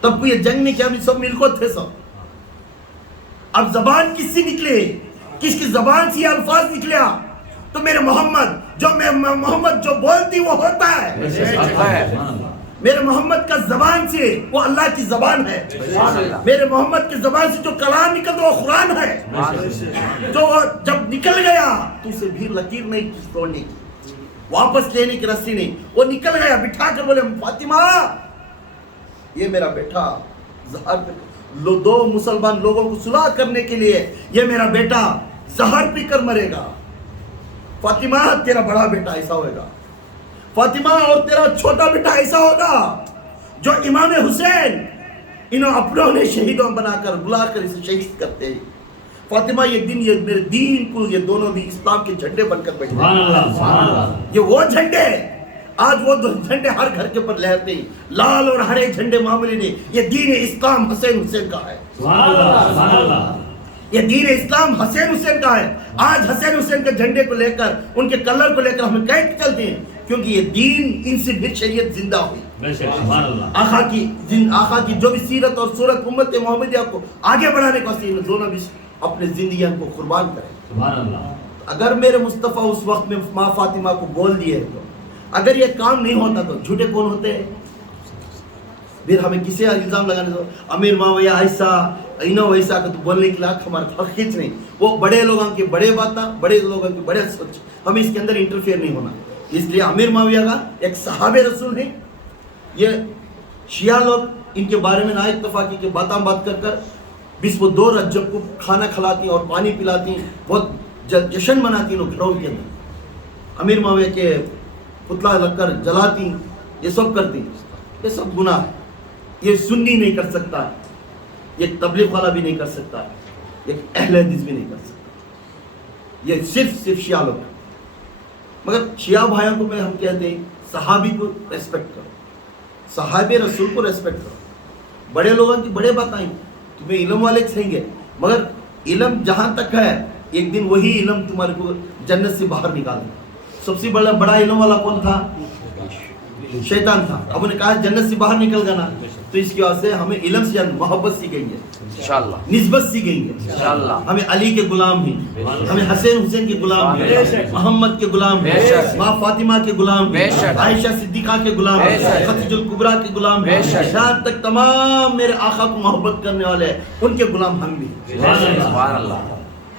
تب کو یہ جنگ میں کیا بھی سب مل کو تھے سب۔ اب زبان کس سے نکلے، کس کی زبان سے یہ الفاظ نکلیا تو میرے محمد جو بولتی وہ ہوتا ہے، میرے محمد کا زبان سے وہ اللہ کی زبان ہے، میرے محمد کی زبان سے جو کلام نکلتا وہ قرآن ہے، جو جب نکل گیا تو اسے بھی لکیر نہیں توڑنے کی، واپس لینے کی رسی نہیں، وہ نکل گیا، بٹھا کر بولے فاطمہ یہ میرا بیٹا زہر پہ، دو مسلمان لوگوں کو صلح کرنے کے لیے یہ میرا بیٹا زہر پی کر مرے گا، فاطمہ تیرا بڑا بیٹا ایسا ہوئے گا، فاطمہ اور تیرا چھوٹا بیٹا ایسا ہوگا جو امام حسین انہوں اپنوں نے شہیدوں بنا کر بلا کر اسے شہید کرتے ہیں۔ فاطمہ یہ دن یہ میرے دین کو یہ دونوں بھی اسلام کے جھنڈے بن کر بیٹھے ہیں، یہ وہ جھنڈے آج وہ دو جھنڈے ہر گھر کے اوپر لہرتے ہیں، لال اور ہرے جھنڈے معاملے نہیں، یہ دین اسلام حسین حسین کا ہے، یہ دین اسلام حسین حسین کا ہے۔ آج حسین حسین کے جھنڈے کو لے کر، ان کے کلر کو لے کر ہمیں کہیں چلتے ہیں، کیونکہ یہ دین ان سے بھی شریعت زندہ ہوئی۔ آقا کی جو بھی سیرت اور صورت امت محمدیہ کو آگے بڑھانے کا وسیلہ، دونوں بھی اپنے زندگیاں کو قربان کریں۔ اگر میرے مصطفیٰ اس وقت میں ماں فاطمہ کو بول دیے تو اگر یہ کام نہیں ہوتا تو جھوٹے کون ہوتے ہیں؟ پھر ہمیں کسے الزام لگانے دو، امیر معاویہ ایسا اینا ویسا کہ تو بولنے کے لاکھ ہمارا خرچ نہیں، وہ بڑے لوگوں کی بڑے باتیں، بڑے لوگوں کی بڑے سوچ، ہمیں اس کے اندر انٹرفیئر نہیں ہونا۔ اس لیے امیر معاویہ کا ایک صحابہ رسول ہے۔ یہ شیعہ لوگ ان کے بارے میں نا اتفاقی کے بات کر 22 رجب کو کھانا کھلاتی ہیں اور پانی پلاتی ہیں، بہت جشن مناتی ہیں گھروں کے اندر، امیر معاویہ کے پتلا لگ کر جلاتی ہیں، یہ سب کرتی ہیں، یہ سب گناہ ہے۔ یہ سنی نہیں کر سکتا، یہ تبلیغ والا بھی نہیں کر سکتا، یہ اہل حدیث بھی نہیں کر سکتا، یہ صرف شیعہ لوگ۔ مگر شیعہ بھائیوں کو ہم کہتے ہیں صحابی کو ریسپیکٹ کرو، صحابہ رسول کو ریسپیکٹ کرو، بڑے لوگوں کی بڑے باتیں تمہیں علم والے کہیں گے، مگر علم جہاں تک ہے ایک دن وہی علم تمہارے کو جنت سے باہر نکال دے۔ سب سے بڑا علم والا کون تھا؟ شیطان تھا۔ اب انہیں کہا جنت سے باہر نکل گیا نا، تو اس کی وجہ سے ہمیں علم سے محبت سی گئی ہے، انشاءاللہ نسبت سی گئی ہے۔ انشاءاللہ ہمیں علی کے غلام ہیں، ہمیں حسین حسین کے غلام ہیں، محمد کے غلام ہیں، ماں فاطمہ کے غلام ہیں، عائشہ صدیقہ کے غلام ہیں، خدیجہ الکبریٰ کے غلام ہیں، یہاں تک تمام میرے آقا کو محبت کرنے والے ہیں، ان کے غلام ہم بھی ہیں۔ سبحان اللہ۔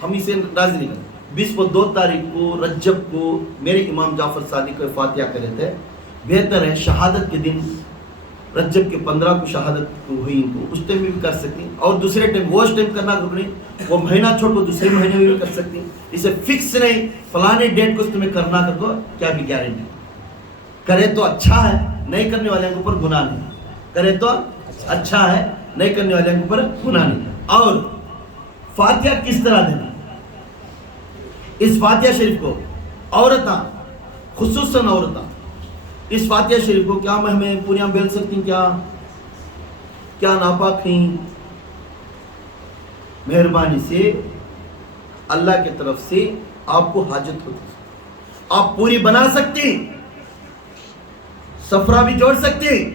ہم اسے راضی نہیں کرتے۔ 22 تاریخ کو رجب کو میرے امام جعفر صادق کو فاتحہ کرے تھے۔ بہتر ہے شہادت کے دن رجب کے 15 کو شہادت ہوئی ان کو، اس ٹائم میں بھی کر سکتی ہیں، اور دوسرے ٹائم وہ اس ٹائم کرنا نہیں، وہ مہینہ چھوڑ کو دوسرے مہینے میں بھی کر سکتی ہیں۔ اسے فکس نہیں فلانے ڈیٹ کو تمہیں کرنا کر کو کیا بھی گارنٹی، کرے تو اچھا ہے، نہیں کرنے والے کے اوپر گناہ نہیں، کرے تو اچھا ہے، نہیں کرنے والے کے اوپر گناہ نہیں۔ اور فاتحہ کس طرح دینا، اس فاتحہ شریف کو عورتاں، خصوصاً عورتاں اس فاتحہ شریف کو کیا ہمیں پوریاں بیل سکتی ہیں؟ کیا ناپاک ہیں؟ مہربانی سے اللہ کی طرف سے آپ کو حاجت ہوتی ہے، آپ پوری بنا سکتے ہیں، سفرہ بھی جوڑ سکتے ہیں،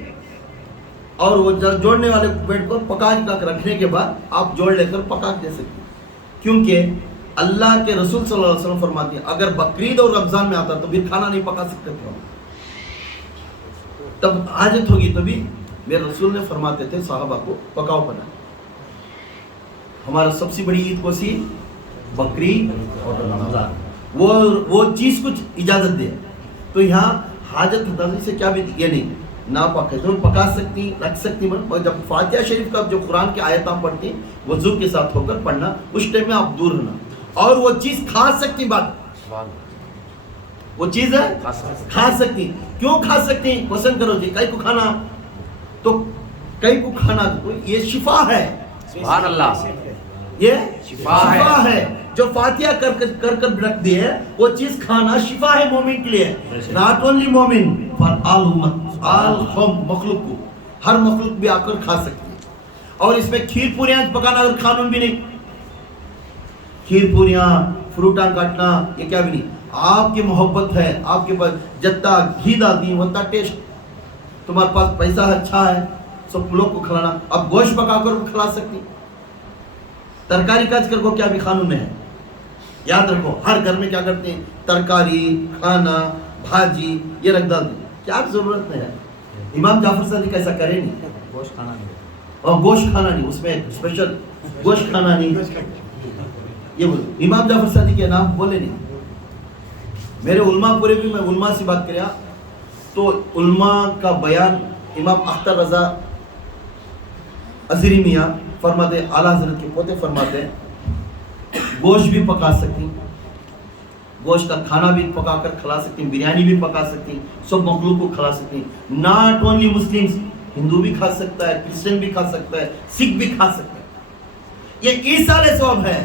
اور وہ جوڑنے والے بیٹ کو پکا کے رکھنے کے بعد آپ جوڑ لے کر پکا دے سکتے ہیں، کیونکہ اللہ کے رسول صلی اللہ علیہ وسلم فرماتے ہیں اگر بقرعید اور رمضان میں آتا تو پھر کھانا نہیں پکا سکتے تھے، تب حاجت ہوگی تو بھی میرے رسول نے فرماتے تھے صحابہ کو پکاؤ بنا۔ ہمارا سب سے بڑی عید کو سی بقرعید اور رمضان، وہ چیز کچھ اجازت دے، تو یہاں حاجت ہوتا سے کیا بھی یہ نہیں ناپاک ہے، تو پکا سکتی رکھ سکتی، مگر جب فاتحہ شریف کا جو قرآن کی آیتاں پڑھتی وضو کے ساتھ ہو کر پڑھنا، اس ٹائم میں آپ دور ہونا، اور وہ چیز کھا سکتی، بات وہ چیز ہے کھا سکتی۔ کیوں کھا سکتی؟ پسند کرو جی، کئی کو کھانا تو کئی کو کھانا یہ شفا ہے، سبحان اللہ، یہ شفا ہے۔ جو فاتحہ کر رکھ دی ہے وہ چیز کھانا شفا ہے مومن کے لیے، ناٹ اونلی مومن، فار آل امت، آل قوم، مخلوق کو، ہر مخلوق بھی آ کر کھا سکتی ہے۔ اور اس میں کھیر پوریاں پکانا اگر قانون بھی نہیں، کھیر پوریاں فروٹاں کاٹنا یہ کیا بھی نہیں، آپ کی محبت ہے، آپ کے پاس جتنا گھی ڈالتی ہیں اتنا ٹیسٹ، تمہارے پاس پیسہ اچھا ہے سب لوگ کو کھلانا، اب گوشت پکا کر کھلا سکتی، ترکاری کاج کر کو کیا بھی قانون میں ہے، یاد رکھو ہر گھر میں کیا کرتے ہیں ترکاری کھانا بھاجی یہ رکھ ڈال دیں، کیا ضرورت نہیں ہے۔ امام جعفر صادق ایسا کرے نہیں، گوشت کھانا نہیں، اور گوشت کھانا نہیں، اس میں اسپیشل گوشت کھانا نہیں، یہ بولے امام جعفر صادق کے نام بولے نہیں۔ میرے علماء پورے بھی میں علماء سے بات کریا تو علماء کا بیان امام اختر رضا عزیری میاں فرماتے، اعلیٰ حضرت کے پوتے فرماتے ہیں گوشت بھی پکا سکتی، گوشت کا کھانا بھی پکا کر کھلا سکتی، بریانی بھی پکا سکتی، سب مخلوق کو کھلا سکتی، ناٹ اونلی مسلمز، ہندو بھی کھا سکتا ہے، کرسچن بھی کھا سکتا ہے، سکھ بھی کھا سکتا ہے، یہ ایصال ثواب ہے۔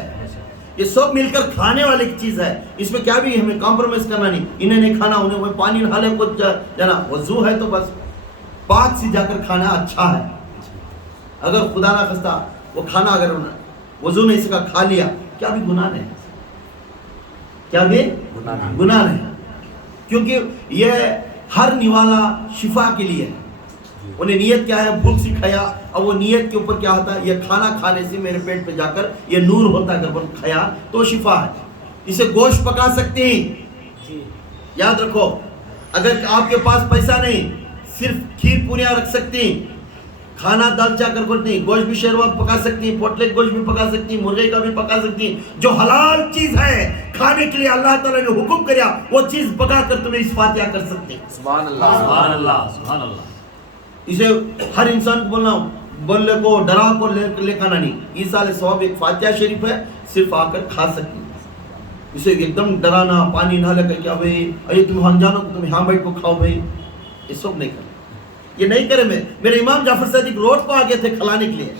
یہ سب مل کر کھانے والی چیز ہے. اس میں کیا بھی ہمیں کمپرومائز کرنا نہیں. انہیں نہیں کھانا, انہیں وہ پانی نہا لے, کچھ جانا وضو ہے تو بس پاک سے جا کر کھانا اچھا ہے. اگر خدا نہ خستہ وہ کھانا اگر وضو نہیں سکا کھا لیا, کیا بھی گناہ نہیں, کیا بھی گناہ نہیں. کیونکہ یہ ہر نوالا شفا کے لیے ہے. انہیں نیت کیا ہے, بھوک سے کھایا, اور وہ نیت کے اوپر کیا ہوتا ہے, یہ کھانا کھانے سے میرے پیٹ پہ جا کر یہ نور ہوتا ہے. اگر کھایا تو شفا ہے. اسے گوشت پکا سکتے ہیں, یاد رکھو. اگر آپ کے پاس پیسہ نہیں, صرف کھیر پوریاں رکھ سکتے ہیں, کھانا دال چا کر نہیں, گوشت بھی شیروا پکا سکتی ہیں, پوٹلے گوشت بھی پکا سکتی ہیں, مرغے کا بھی پکا سکتی ہیں. جو حلال چیز ہے کھانے کے لیے اللہ تعالیٰ نے حکم کیا, وہ چیز پکا کر تمہیں اس فاتحہ کر سکتے ہیں. سبحان اللہ, سبحان اللہ, سبحان اللہ. اسے ہر انسان کو بولنے کو ڈرا کو لے کھانا نہیں. عیسیٰ علیہ السلام ایک فاتحہ شریف ہے, صرف آ کر کھا سکتے ہیں. اسے ایک دم ڈرانا, پانی نہ لے کر کیا بھائی ارے تم ہم جانو تم یہاں بیٹھ کو کھاؤ بھائی, یہ سب نہیں کرنا. یہ نہیں کرے. میرے امام جعفر صادق روڈ کو آگے تھے کھلانے کے لیے.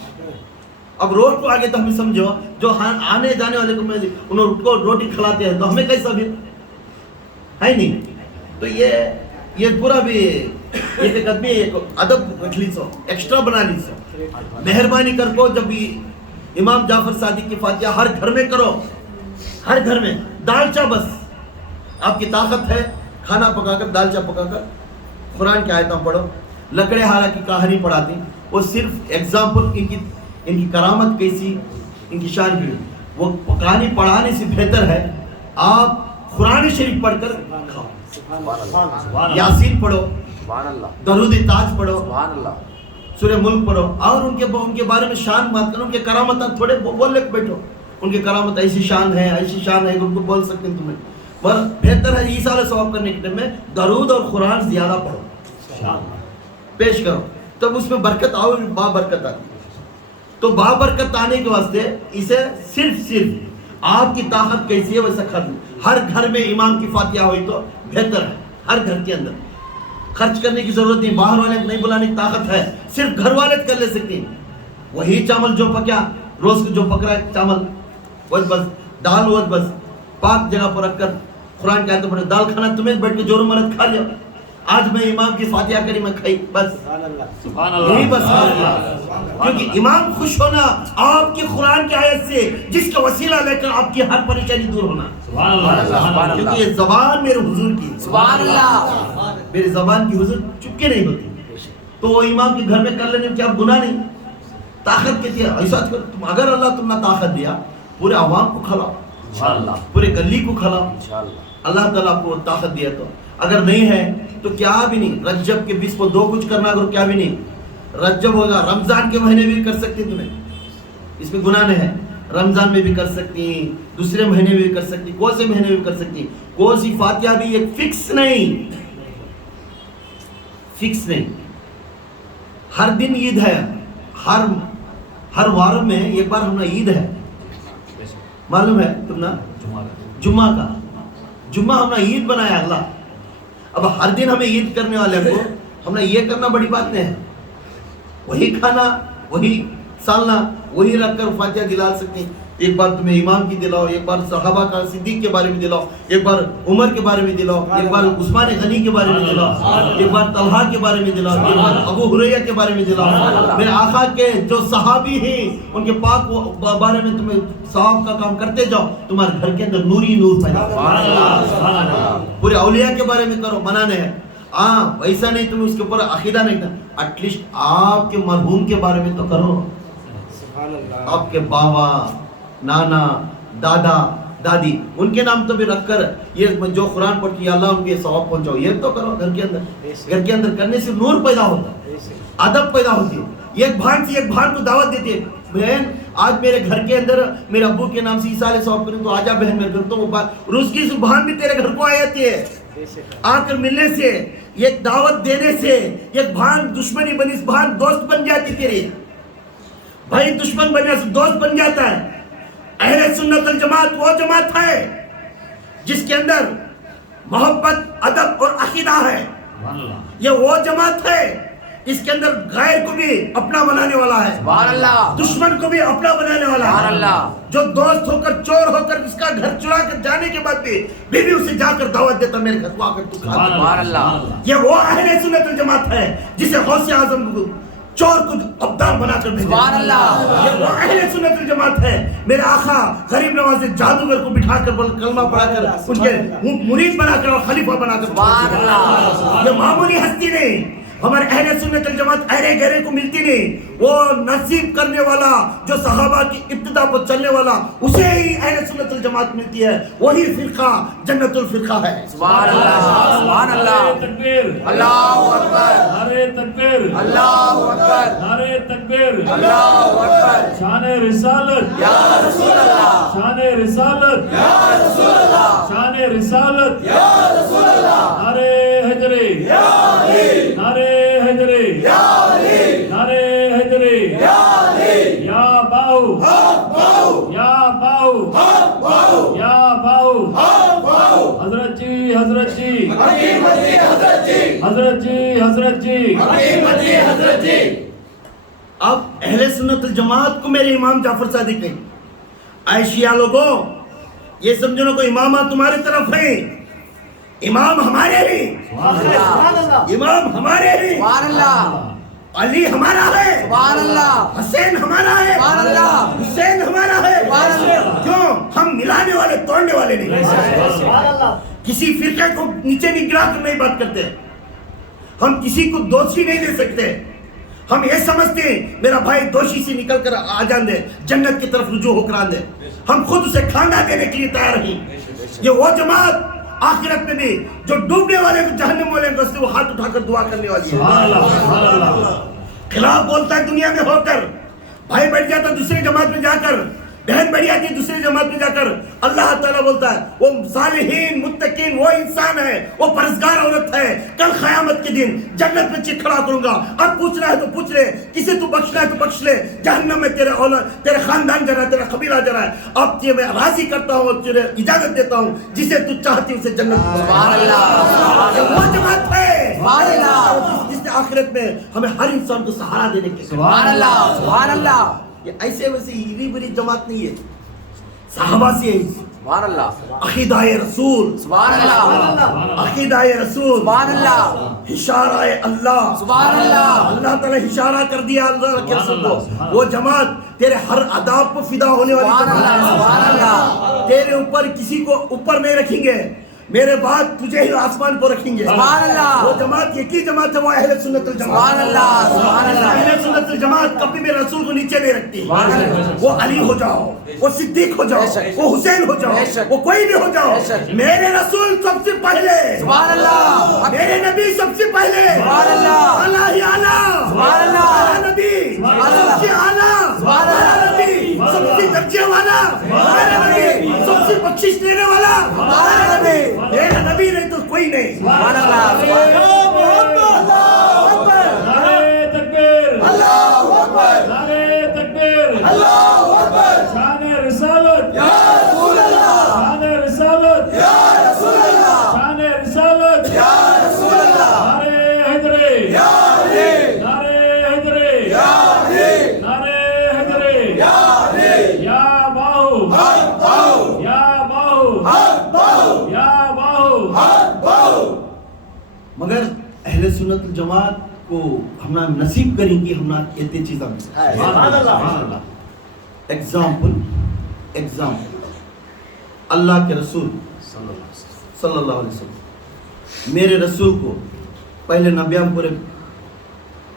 اب روڈ کو آگے تو ہمیں سمجھو, جو آنے جانے والے کو ان کو روٹی کھلاتے ہیں تو ہمیں کیسا بھی ہے نہیں. تو یہ پورا بھی ایک آدمی ایک ادب رکھ لی سو, ایکسٹرا بنا لی سو. مہربانی کر کو جب امام جعفر صادق کی فاتحہ ہر گھر میں کرو, ہر گھر میں دال چا, بس آپ کی طاقت ہے کھانا پکا کر دال چا پکا کر قرآن کی آیتیں پڑھو. لکڑے ہارا کی کہانی پڑھاتی, وہ صرف ایگزامپل ان کی کرامت کیسی, ان کی شان کی. وہ کہانی پڑھانے سے بہتر ہے آپ قرآن شریف پڑھ کر کھاؤ. یاسین پڑھو, سبحان اللہ, درود تاج پڑھو, سبحان اللہ, سورہ ملک پڑھو, اور ان کے بارے میں شان بات کرو. ان کے کرامت تھوڑے بولنے کو بیٹھو, ان کے کرامت ایسی شان ہے, ایسی شان ہے, ان کو بول سکتے ہیں تمہیں. پر بہتر ہے عیسیٰ علیہ ثواب کرنے کے ٹائم میں درود اور قرآن زیادہ پڑھو, پیش کرو, تب اس میں برکت آؤ, با برکت آتی. تو با برکت آنے کے واسطے اسے صرف آپ کی طاقت کیسی ہے ویسا کھا دو. ہر گھر میں امام کی فاتحہ ہوئی تو بہتر ہے. ہر گھر کے اندر خرچ کرنے کی ضرورت نہیں, باہر والے نہیں بلانے کی طاقت ہے, صرف گھر والے کر لے سکتے ہیں. وہی چاول جو پکیا روز جو پک رہا ہے چاول, بس دال وہ بس پاک جگہ پر رکھ کر قرآن کہتے پڑھے. دال کھانا تمہیں بیٹھ کے جورو مرد کھا لیا. آج میں امام کی فاتحہ کری میں کھائی, بس یہی بس. کیونکہ امام خوش ہونا آپ کی قرآن کی آیت سے, جس کا وسیلہ لے کر آپ کی ہر پریشانی دور ہونا. کیونکہ یہ زبان میرے حضور کی, سبحان اللہ, میری زبان کی حضور چپکے نہیں ہوتی. تو وہ امام کے گھر میں کر لینے میں کیا گناہ نہیں. طاقت کہتی ہے ایسا تم, اگر اللہ تم نے طاقت دیا پورے عوام کو کھلاؤ, پورے گلی کو کھلاؤ. اللہ تعالیٰ کو طاقت دیا تو, اگر نہیں ہے تو کیا بھی نہیں. رجب کے 20 کو 2 کچھ کرنا اگر کیا بھی نہیں. رجب ہوگا, رمضان کے مہینے بھی کر سکتی تمہیں, اس میں گناہ نہیں ہے. رمضان میں بھی کر سکتی, دوسرے مہینے میں بھی کر سکتی, کون سے مہینے میں بھی کر سکتی. کون سی فاتحہ بھی ایک فکس نہیں, فکس نہیں. ہر دن عید ہے, ہر وار میں ایک بار ہمارا عید ہے, معلوم ہے تم نا, جمعہ کا جمعہ ہم نے عید بنایا اللہ. اب ہر دن ہمیں عید کرنے والے کو ہم نے یہ کرنا بڑی بات نہیں ہے. وہی کھانا, وہی سالنا, وہی رکھ کر فاتحہ دلا سکتے ہیں. ایک بار تمہیں امام کی دلاؤ, ایک بار صحابہ کا صدیق کے بارے میں دلاؤ, ایک بار عمر کے بارے میں دلاؤ, ایک بار عثمان غنی کے بارے میں دلاؤ, ایک بار طلحہ کے بارے میں دلاؤ, ایک بار ابو ہریرہ کے بارے میں دلاؤ. میرے آقا کے جو صحابی ہیں ان کے پاک بارے میں تمہیں ثواب کا کام کرتے جاؤ, تمہارے گھر کے اندر نوری نور پیدا ہوگا. پورے اولیاء کے بارے میں کرو, منع نہیں ہے. ہاں ویسا نہیں تم اس کے اوپر عقیدہ نہیں کرنا, ایٹ لیسٹ آپ کے مرحوم کے بارے میں تو کرو. آپ کے بابا, نانا, دادا, دادی, ان کے نام تو بھی رکھ کر یہ جو قرآن پڑھتی ہے اللہ ان کے ثواب پہنچاؤ, یہ تو کرو گھر کے اندر. گھر کے اندر کرنے سے نور پیدا ہوتا ہے, ادب پیدا ہوتی ہے. ایک بھان سے ایک بھان کو دعوت دیتی ہے, بہن آج میرے گھر کے اندر میرے ابو کے نام سے عیسیٰ علیہ ثواب کریں تو آجا بہن میرے گھر. تو وہ روز کی بھان بھی تیرے گھر کو آ جاتی ہے. آ کر ملنے سے, ایک دعوت دینے سے ایک بھان دشمنی بنی, بھان دوست بن جاتی تیری. بھائی دشمن بننے سے دوست بن جاتا ہے. اہل سنت الجماعت وہ جماعت ہے جس کے اندر محبت, ادب اور عقیدہ ہے. یہ وہ جماعت ہے اس کے اندر غیر کو بھی اپنا بنانے والا ہے، سبحان اللہ دشمن کو بھی اپنا بنانے والا سبحان ہے، اللہ جو دوست ہو کر چور ہو کر اس کا گھر چرا کر جانے کے بعد بھی بیوی اسے جا کر دعوت دیتا میرے گھر کو آ کر تو کھا لے۔ سبحان اللہ یہ وہ اہل سنت الجماعت ہے جسے غوث اعظم کو چور کو ابدال بنا کر بھیجا۔ سبحان اللہ یہ وہ اہل سنت الجماعت ہے، میرے آقا غریب نواز جادوگر کو بٹھا کر کلمہ پڑھا کر ان کے مرید بنا کر اور خلیفہ بنا کر سبحان اللہ یہ معمولی ہستی نہیں، ہمارے اہل سنت الجماعت اہل گہرے کو ملتی نہیں، وہ نصیب کرنے والا جو صحابہ کی ابتدا پر چلنے والا اسے ہی اہل سنت الجماعت ملتی ہے، وہی فرقہ جنت الفرقہ ہے۔ سبحان اللہ سبحان اللہ تکبیر اللہ اکبر نعرے تکبیر اللہ اکبر نعرے تکبیر اللہ اکبر شان رسالت یا رسول اللہ شان رسالت یا رسول اللہ شان رسالت یا رسول اللہ نعرے حیدری نعرے حیدری نعرے حیدری یا باؤ یا باؤ یا باؤ حضرت جی حضرت جی حضرت جی حضرت جی اب اہل سنت الجماعت کو میرے امام جعفر صادق نے اے شیعہ لوگوں یہ سمجھو نا کوئی امامہ تمہاری طرف ہیں، امام ہمارے ہیں، امام ہمارے ہیں، سبحان اللہ علی ہمارا ہے، سبحان اللہ حسین ہمارا ہے، سبحان اللہ حسین ہمارا ہے، سبحان اللہ کیوں ہم ملانے والے توڑنے والے نہیں، کسی فرقے کو نیچے نہیں گرا کر نہیں بات کرتے، ہم کسی کو دوشی نہیں دے سکتے، ہم یہ سمجھتے ہیں میرا بھائی دوشی سے نکل کر آ جان دے جنت کی طرف رجوع ہو کر آن دے، ہم خود اسے کھانا دینے کے لیے تیار ہیں۔ یہ وہ جماعت آخرت میں بھی جو ڈوبنے والے کو جہنم والے کو وہ ہاتھ اٹھا کر دعا کرنے والی ہے، سبحان اللہ سبحان اللہ خلاف بولتا ہے دنیا میں ہو کر، بھائی بیٹھ جاتا ہے دوسرے جماعت میں جا کر، بہن بڑی آتی ہے دوسرے جماعت میں جا کر، اللہ تعالیٰ بولتا ہے وہ صالحین متقین وہ انسان ہے، وہ پرہیزگار عورت ہے، کل قیامت کے دن جنت میں چکھڑا کروں گا، اب پوچھنا ہے تو پوچھ لے، کسے تو بخشنا ہے تو بخش لے، جہنم میں تیرے اولاد تیرے خاندان جا رہا ہے، تیرا قبیلہ جا رہا ہے، اب یہ میں راضی کرتا ہوں اور تجھے اجازت دیتا ہوں جسے تو چاہتی اسے جنت میں سبحان اللہ یہ وہ جماعت ہے سبحان اللہ جس نے آخرت میں ہمیں ہر انسان کو سہارا دینے کے سبحان اللہ سبحان اللہ یہ ایسے ویسے ہیری بری جماعت نہیں ہے، صحابہ سے ہے، سبحان اللہ عقیدہ رسول، سبحان اللہ عقیدہ رسول، سبحان اللہ اشارہ اللہ، سبحان اللہ اللہ تعالیٰ اشارہ کر دیا اللہ کے رسول کو، وہ جماعت تیرے ہر عذاب پر فدا ہونے والی سبحان اللہ جماعت سبحان ہے، اللہ تیرے اوپر کسی کو اوپر نہیں رکھیں گے، میرے بعد تجھے ہی آسمان پر رکھیں گے، سبحان اللہ وہ جماعت یہ کی جماعت ہے، وہ اہل سنت الجماعت، سبحان اللہ سبحان اللہ اہل سنت الجماعت کبھی بھی رسول کو نیچے نہیں رکھتی، سبحان اللہ وہ علی ہو جاؤ، وہ صدیق ہو جاؤ، بے شک، وہ حسین ہو بے جاؤ، شک، وہ کوئی بھی ہو جاؤ، بے شک، میرے رسول سب سے پہلے، سبحان اللہ میرے نبی سب سے پہلے، سبحان اللہ اعلیٰ ہی اعلیٰ، سبحان اللہ ہمارا نبی سب سے اعلیٰ، سبحان اللہ، ہمارا نبی سب سے درجے والا، ہمارا نبی سب سے بخشش دینے والا، ہمارا نبی میرا نبی نہیں تو کوئی نہیں، سبحان اللہ نعرے تکبیر اللہ اکبر نعرے تکبیر اللہ اکبر شان رسالت یا رسول اللہ شان رسالت یا رسول اللہ شان رسالت یا رسول اللہ نعرے حیدری یا علی نعرے حیدری یا علی نعرے حیدری یا علی یا باہو حق باؤ یا باہو حق باؤ یا باہو حق باؤ مگر اہل سنت الجماعت کو ہم نصیب کریں گے، ہم اتنی چیزیں سبحان اللہ ایگزامپل اللہ کے رسول صلی اللہ علیہ وسلم میرے رسول کو پہلے نبیان پورے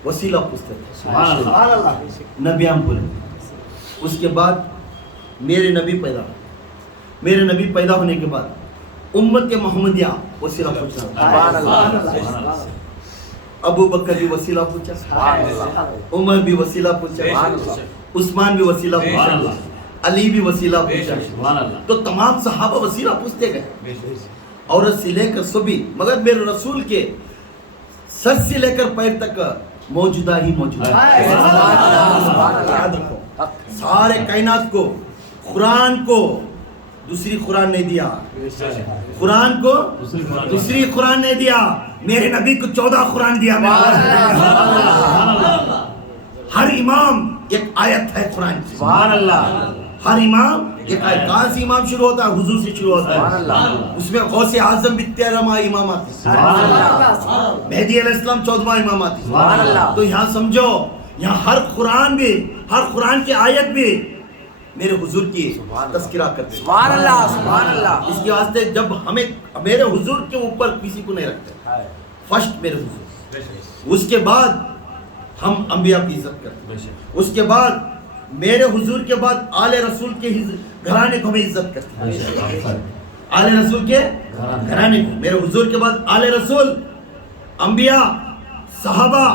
وسیلہ پوچھتے تھے، سبحان اللہ نبیان پورے، اس کے بعد میرے نبی پیدا ہوئے، میرے نبی پیدا ہونے کے بعد امت محمدیہ وسیلہ پوچھا، سبحان اللہ ابو بکر بھی وسیلہ پوچھا، سبحان اللہ عمر بھی وسیلہ پوچھا، سبحان اللہ عثمان بھی وسیلہ سبحان پوچھا، اللہ علی بھی وسیلہ پوچھا، سبحان اللہ تو تمام صحابہ وسیلہ پوچھتے گئے، عورت سے لے کر سبھی، مگر میرے رسول کے سر سے لے کر پیر تک موجودہ ہی موجودہ ہے۔ سبحان اللہ سبحان اللہ یاد رکھو، سارے کائنات کو، قرآن کو دوسری قرآن نہیں دیا. قرآن کو دوسری قرآن نہیں دیا. میرے نبی کو 14 قرآن دیا. ہر امام ایک آیت ہے قرآن کی. سبحان اللہ. ہر امام ایک آیت. کہاں سے امام شروع ہوتا ہے؟ حضور سے شروع ہوتا ہے. اس میں غوث اعظم بھی 13واں امام آتی ہے. سبحان اللہ. مہدی علیہ السلام 14واں امام آتی ہے. سبحان اللہ. تو یہاں سمجھو، یہاں ہر قرآن بھی، ہر قرآن کی آیت بھی میرے حضور کی تذکرہ کرتے ہیں. سبحان اللہ. سبحان اللہ. اس کے واسطے جب ہمیں میرے حضور کے اوپر کسی کو نہیں رکھتے، فرسٹ میرے حضور، اس کے بعد ہم انبیاء کی عزت کرتے ہیں. اس کے بعد میرے حضور کے بعد آل رسول کے گھرانے کو ہمیں عزت کرتے ہیں. آل رسول کے گھرانے کو، میرے حضور کے بعد آل رسول، انبیاء، صحابہ،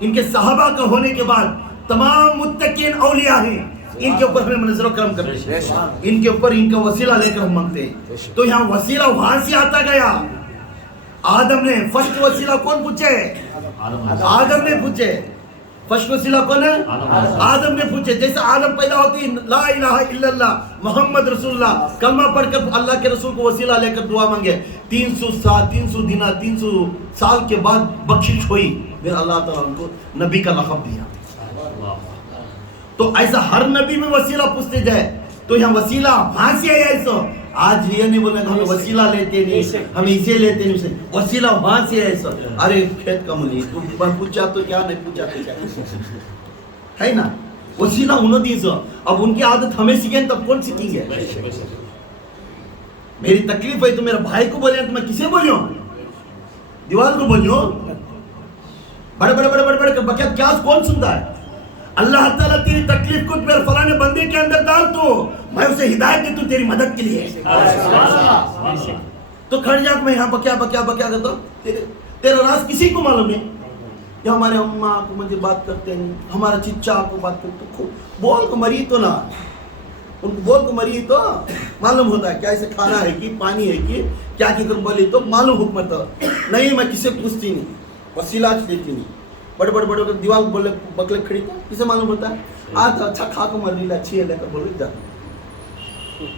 ان کے صحابہ کا ہونے کے بعد تمام متقین اولیاء ہیں. ان کے اوپر ہمیں نظر و کرم کرتے ہیں. ان کے اوپر ان کا وسیلہ لے کر ہم مانگتے ہیں. تو یہاں وسیلہ وہاں سے آتا گیا. آدم نے فرسٹ وسیلہ کون پوچھے؟ آدم نے پوچھے. فرسٹ وسیلہ کون ہے؟ آدم نے پوچھے. جیسے آدم پیدا ہوتی لا الہ الا اللہ محمد رسول اللہ کلمہ پڑھ کر اللہ کے رسول کو وسیلہ لے کر دعا مانگے. 300 سال 300 دن 300 سال کے بعد بخشش ہوئی، پھر اللہ تعالیٰ ان کو نبی کا لقب دیا. تو ایسا ہر نبی میں وسیلہ پوچھتے جائے. تو یہاں وسیلہ وہاں سے ہے. ایسا آج یہ نہیں بولے کہ ہم وسیلہ لیتے نہیں، ہم اسے لیتے نہیں. وسیلہ وہاں سے ہے. ایسا ارے کھیت کا ملی تو پوچھا تو کیا، نہیں پوچھا تو کیا ہے نا. وسیلہ انہوں نے سو. اب ان کی عادت ہمیں سیکھیں تب کون سیکھیں گے؟ میری تکلیف ہے تو میرے بھائی کو بولے تو میں کسے بولیوں؟ دیوال کو بولیوں؟ بڑے بڑے بڑے بڑے بڑے بکیت کیا کون سنتا ہے؟ اللہ تعالیٰ تیری تکلیف کو میرے فلانے بندے کے اندر ڈال تو میں اسے ہدایت دے تو تیری مدد کے لیے. تو کھڑ جا میں یہاں بکیا بکیا بکیا کرتا ہوں. تیرا راز کسی کو معلوم نہیں. یا ہمارے اماں کو مجھے بات کرتے نہیں، ہمارا چچا کو بات کرتے. بول کو مری تو نہ، ان کو بول کو مری تو معلوم ہوتا ہے کیا اسے کھانا ہے کہ پانی ہے کہ کیا کر بولی تو معلوم حکمت نہیں. میں کسے پوچھتی نہیں، وسیلہ لیتی نہیں. بڑے بڑے بڑے دیوال بولے بکلے کھڑی تو کسے معلوم ہوتا ہے؟ آج اچھا کھا کو مر لی اچھی ہے لے کر بول جا.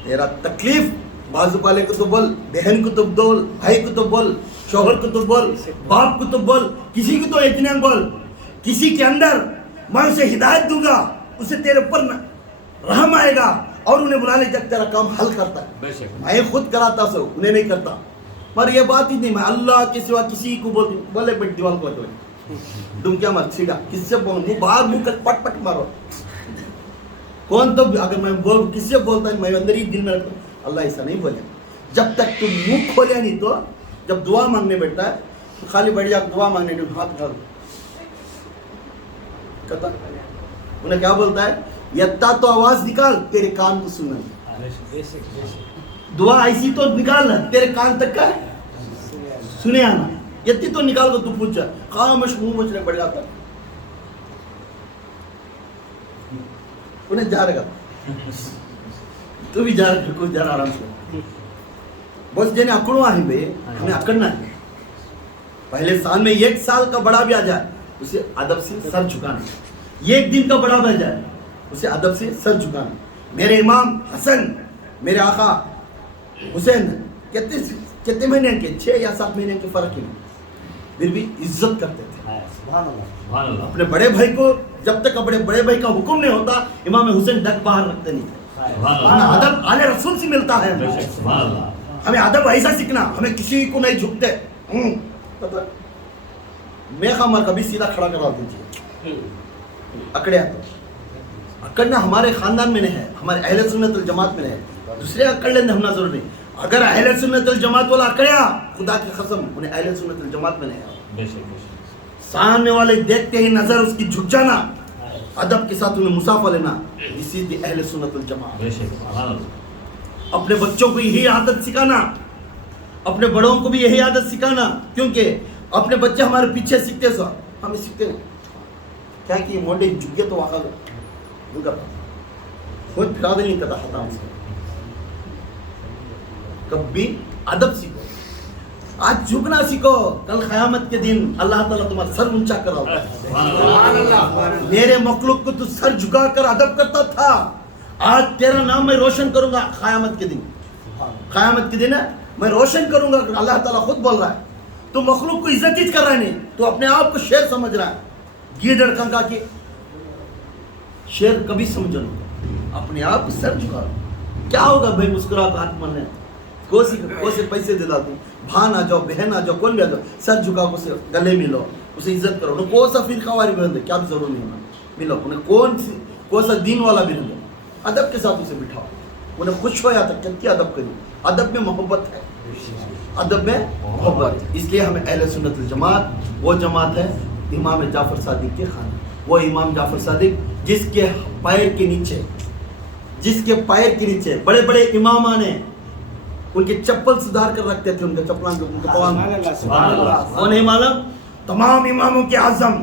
تیرا تکلیف بازو والے کو تو بول، بہن کو تو بول، بھائی کو تو بول، شوہر کو تو بول، باپ کو تو بول، کسی کو تو اطمینان بول. کسی کے اندر میں اسے ہدایت دوں گا، اسے تیرے اوپر رحم آئے گا اور انہیں بلا لے جب تیرا کام حل کرتا ہے. میں خود کراتا سو، انہیں نہیں کرتا. پر یہ بات ہی نہیں، میں اللہ کے سوا کسی کو بولتی ہوں. بولے بیٹھ دیوال کو لگے تم کیا مت سیدھا کس سے بول، منہ باہر منہ کر پٹ پٹ مارو. کون تو اگر میں بول کس سے بولتا ہے میں اندر ہی دل میں رکھتا ہوں اللہ ایسا نہیں بولے. جب تک تم منہ کھولے نہیں تو جب دعا مانگنے بیٹھتا ہے تو خالی بیٹھ جا دعا مانگنے کے ہاتھ ڈال کہتا انہیں کیا بولتا ہے یتا تو آواز نکال تیرے کان کو سننا. دعا ایسی تو نکال تیرے کان تک کا سنے آنا. یتی تو نکال کو تو پوچھا خاموش منہ مچنے پڑ جاتا. انہیں جا رہا تو بھی جا رہا کوئی جا رہا آرام سے. بس جنہیں اکڑوں آئیں بے ہمیں اکڑنا ہے. پہلے سال میں 1 سال کا بڑا بھی آ جائے اسے ادب سے سر جھکانا. 1 دن کا بڑا بھی آ جائے اسے ادب سے سر جھکانا. میرے امام حسن، میرے آقا حسین کتنے مہینے کے 6 یا 7 مہینے کے فرق ہی پھر بھی عزت کرتے تھے. اپنے بڑے بھائی کو جب تک اپنے بڑے بھائی کا حکم نہیں ہوتا امام حسین ڈک باہر رکھتے نہیں تھے. ہمیں ادب آل رسول سے ملتا ہے. ہمیں ادب ایسا سیکھنا، ہمیں کسی کو نہیں جھکتے. میں خامر کبھی سیدھا کھڑا کروا دیجیے. اکڑیا تو اکڑنا ہمارے خاندان میں نہیں ہے، ہمارے اہل سنت الجماعت میں نہیں ہے. دوسرے اکڑ لینے ہم ضرور نہیں. اگر اہل سنت الجماعت والا اکڑیا خدا کی قسم انہیں اہل سنت الجماعت میں نہیں ہے. سامنے والے دیکھتے ہی نظر اس کی جھک جانا، ادب کے ساتھ انہیں مسافہ لینا، اسی دی اہل سنت الجماعت. اپنے بچوں کو یہی عادت سکھانا، اپنے بڑوں کو بھی یہی عادت سکھانا. کیونکہ اپنے بچے ہمارے پیچھے سیکھتے سو ہمیں سیکھتے نہیں کیا کہ یہ موڈے جھکے تو وہاں خود پھرا دے نہیں کرتا ہتا سے. کبھی ادب سیکھو، آج جھکنا سیکھو، کل قیامت کے دن اللہ تعالیٰ تمہارا سر اونچا کراؤگا. میرے مخلوق کو تو سر جھکا کر ادب کرتا تھا، آج تیرا نام میں روشن کروں گا قیامت کے دن. قیامت کے دن ہے میں روشن کروں گا. اللہ تعالیٰ خود بول رہا ہے. تو مخلوق کو عزت ہی کر رہا ہے نہیں, تو اپنے آپ کو شیر سمجھ رہا ہے. گیدڑ کنکا کے شیر کبھی سمجھ لو, اپنے آپ کو سر جھکا. کیا ہوگا بھائی مسکرا تو ہاتھ من ہے, کوسے پیسے دے دوں, بھان آ جاؤ, بہن آ جاؤ, کون بھی آ جاؤ, سر جھکا اسے گلے ملو, اسے عزت کرو. کون سا فرقہ والی بھی رہے, کیا بھی ضرور نہیں ہونا, ملو انہیں. کون سا دین والا بھی رہے, ادب کے ساتھ اسے بٹھاؤ, انہیں خوش ہو جاتا کتنی ادب کری. ادب میں محبت ہے, ادب میں محبت. اس لیے ہمیں اہل سنت الجماعت وہ جماعت ہے امام جعفر صادق کے خانے. وہ امام جعفر صادق جس کے پیر کے نیچے بڑے بڑے امام نے ان کے چپل سدھار کر رکھتے تھے, ان کے چپلان کے, ان کے پوان. وہ نہیں معلوم, تمام اماموں کے اعظم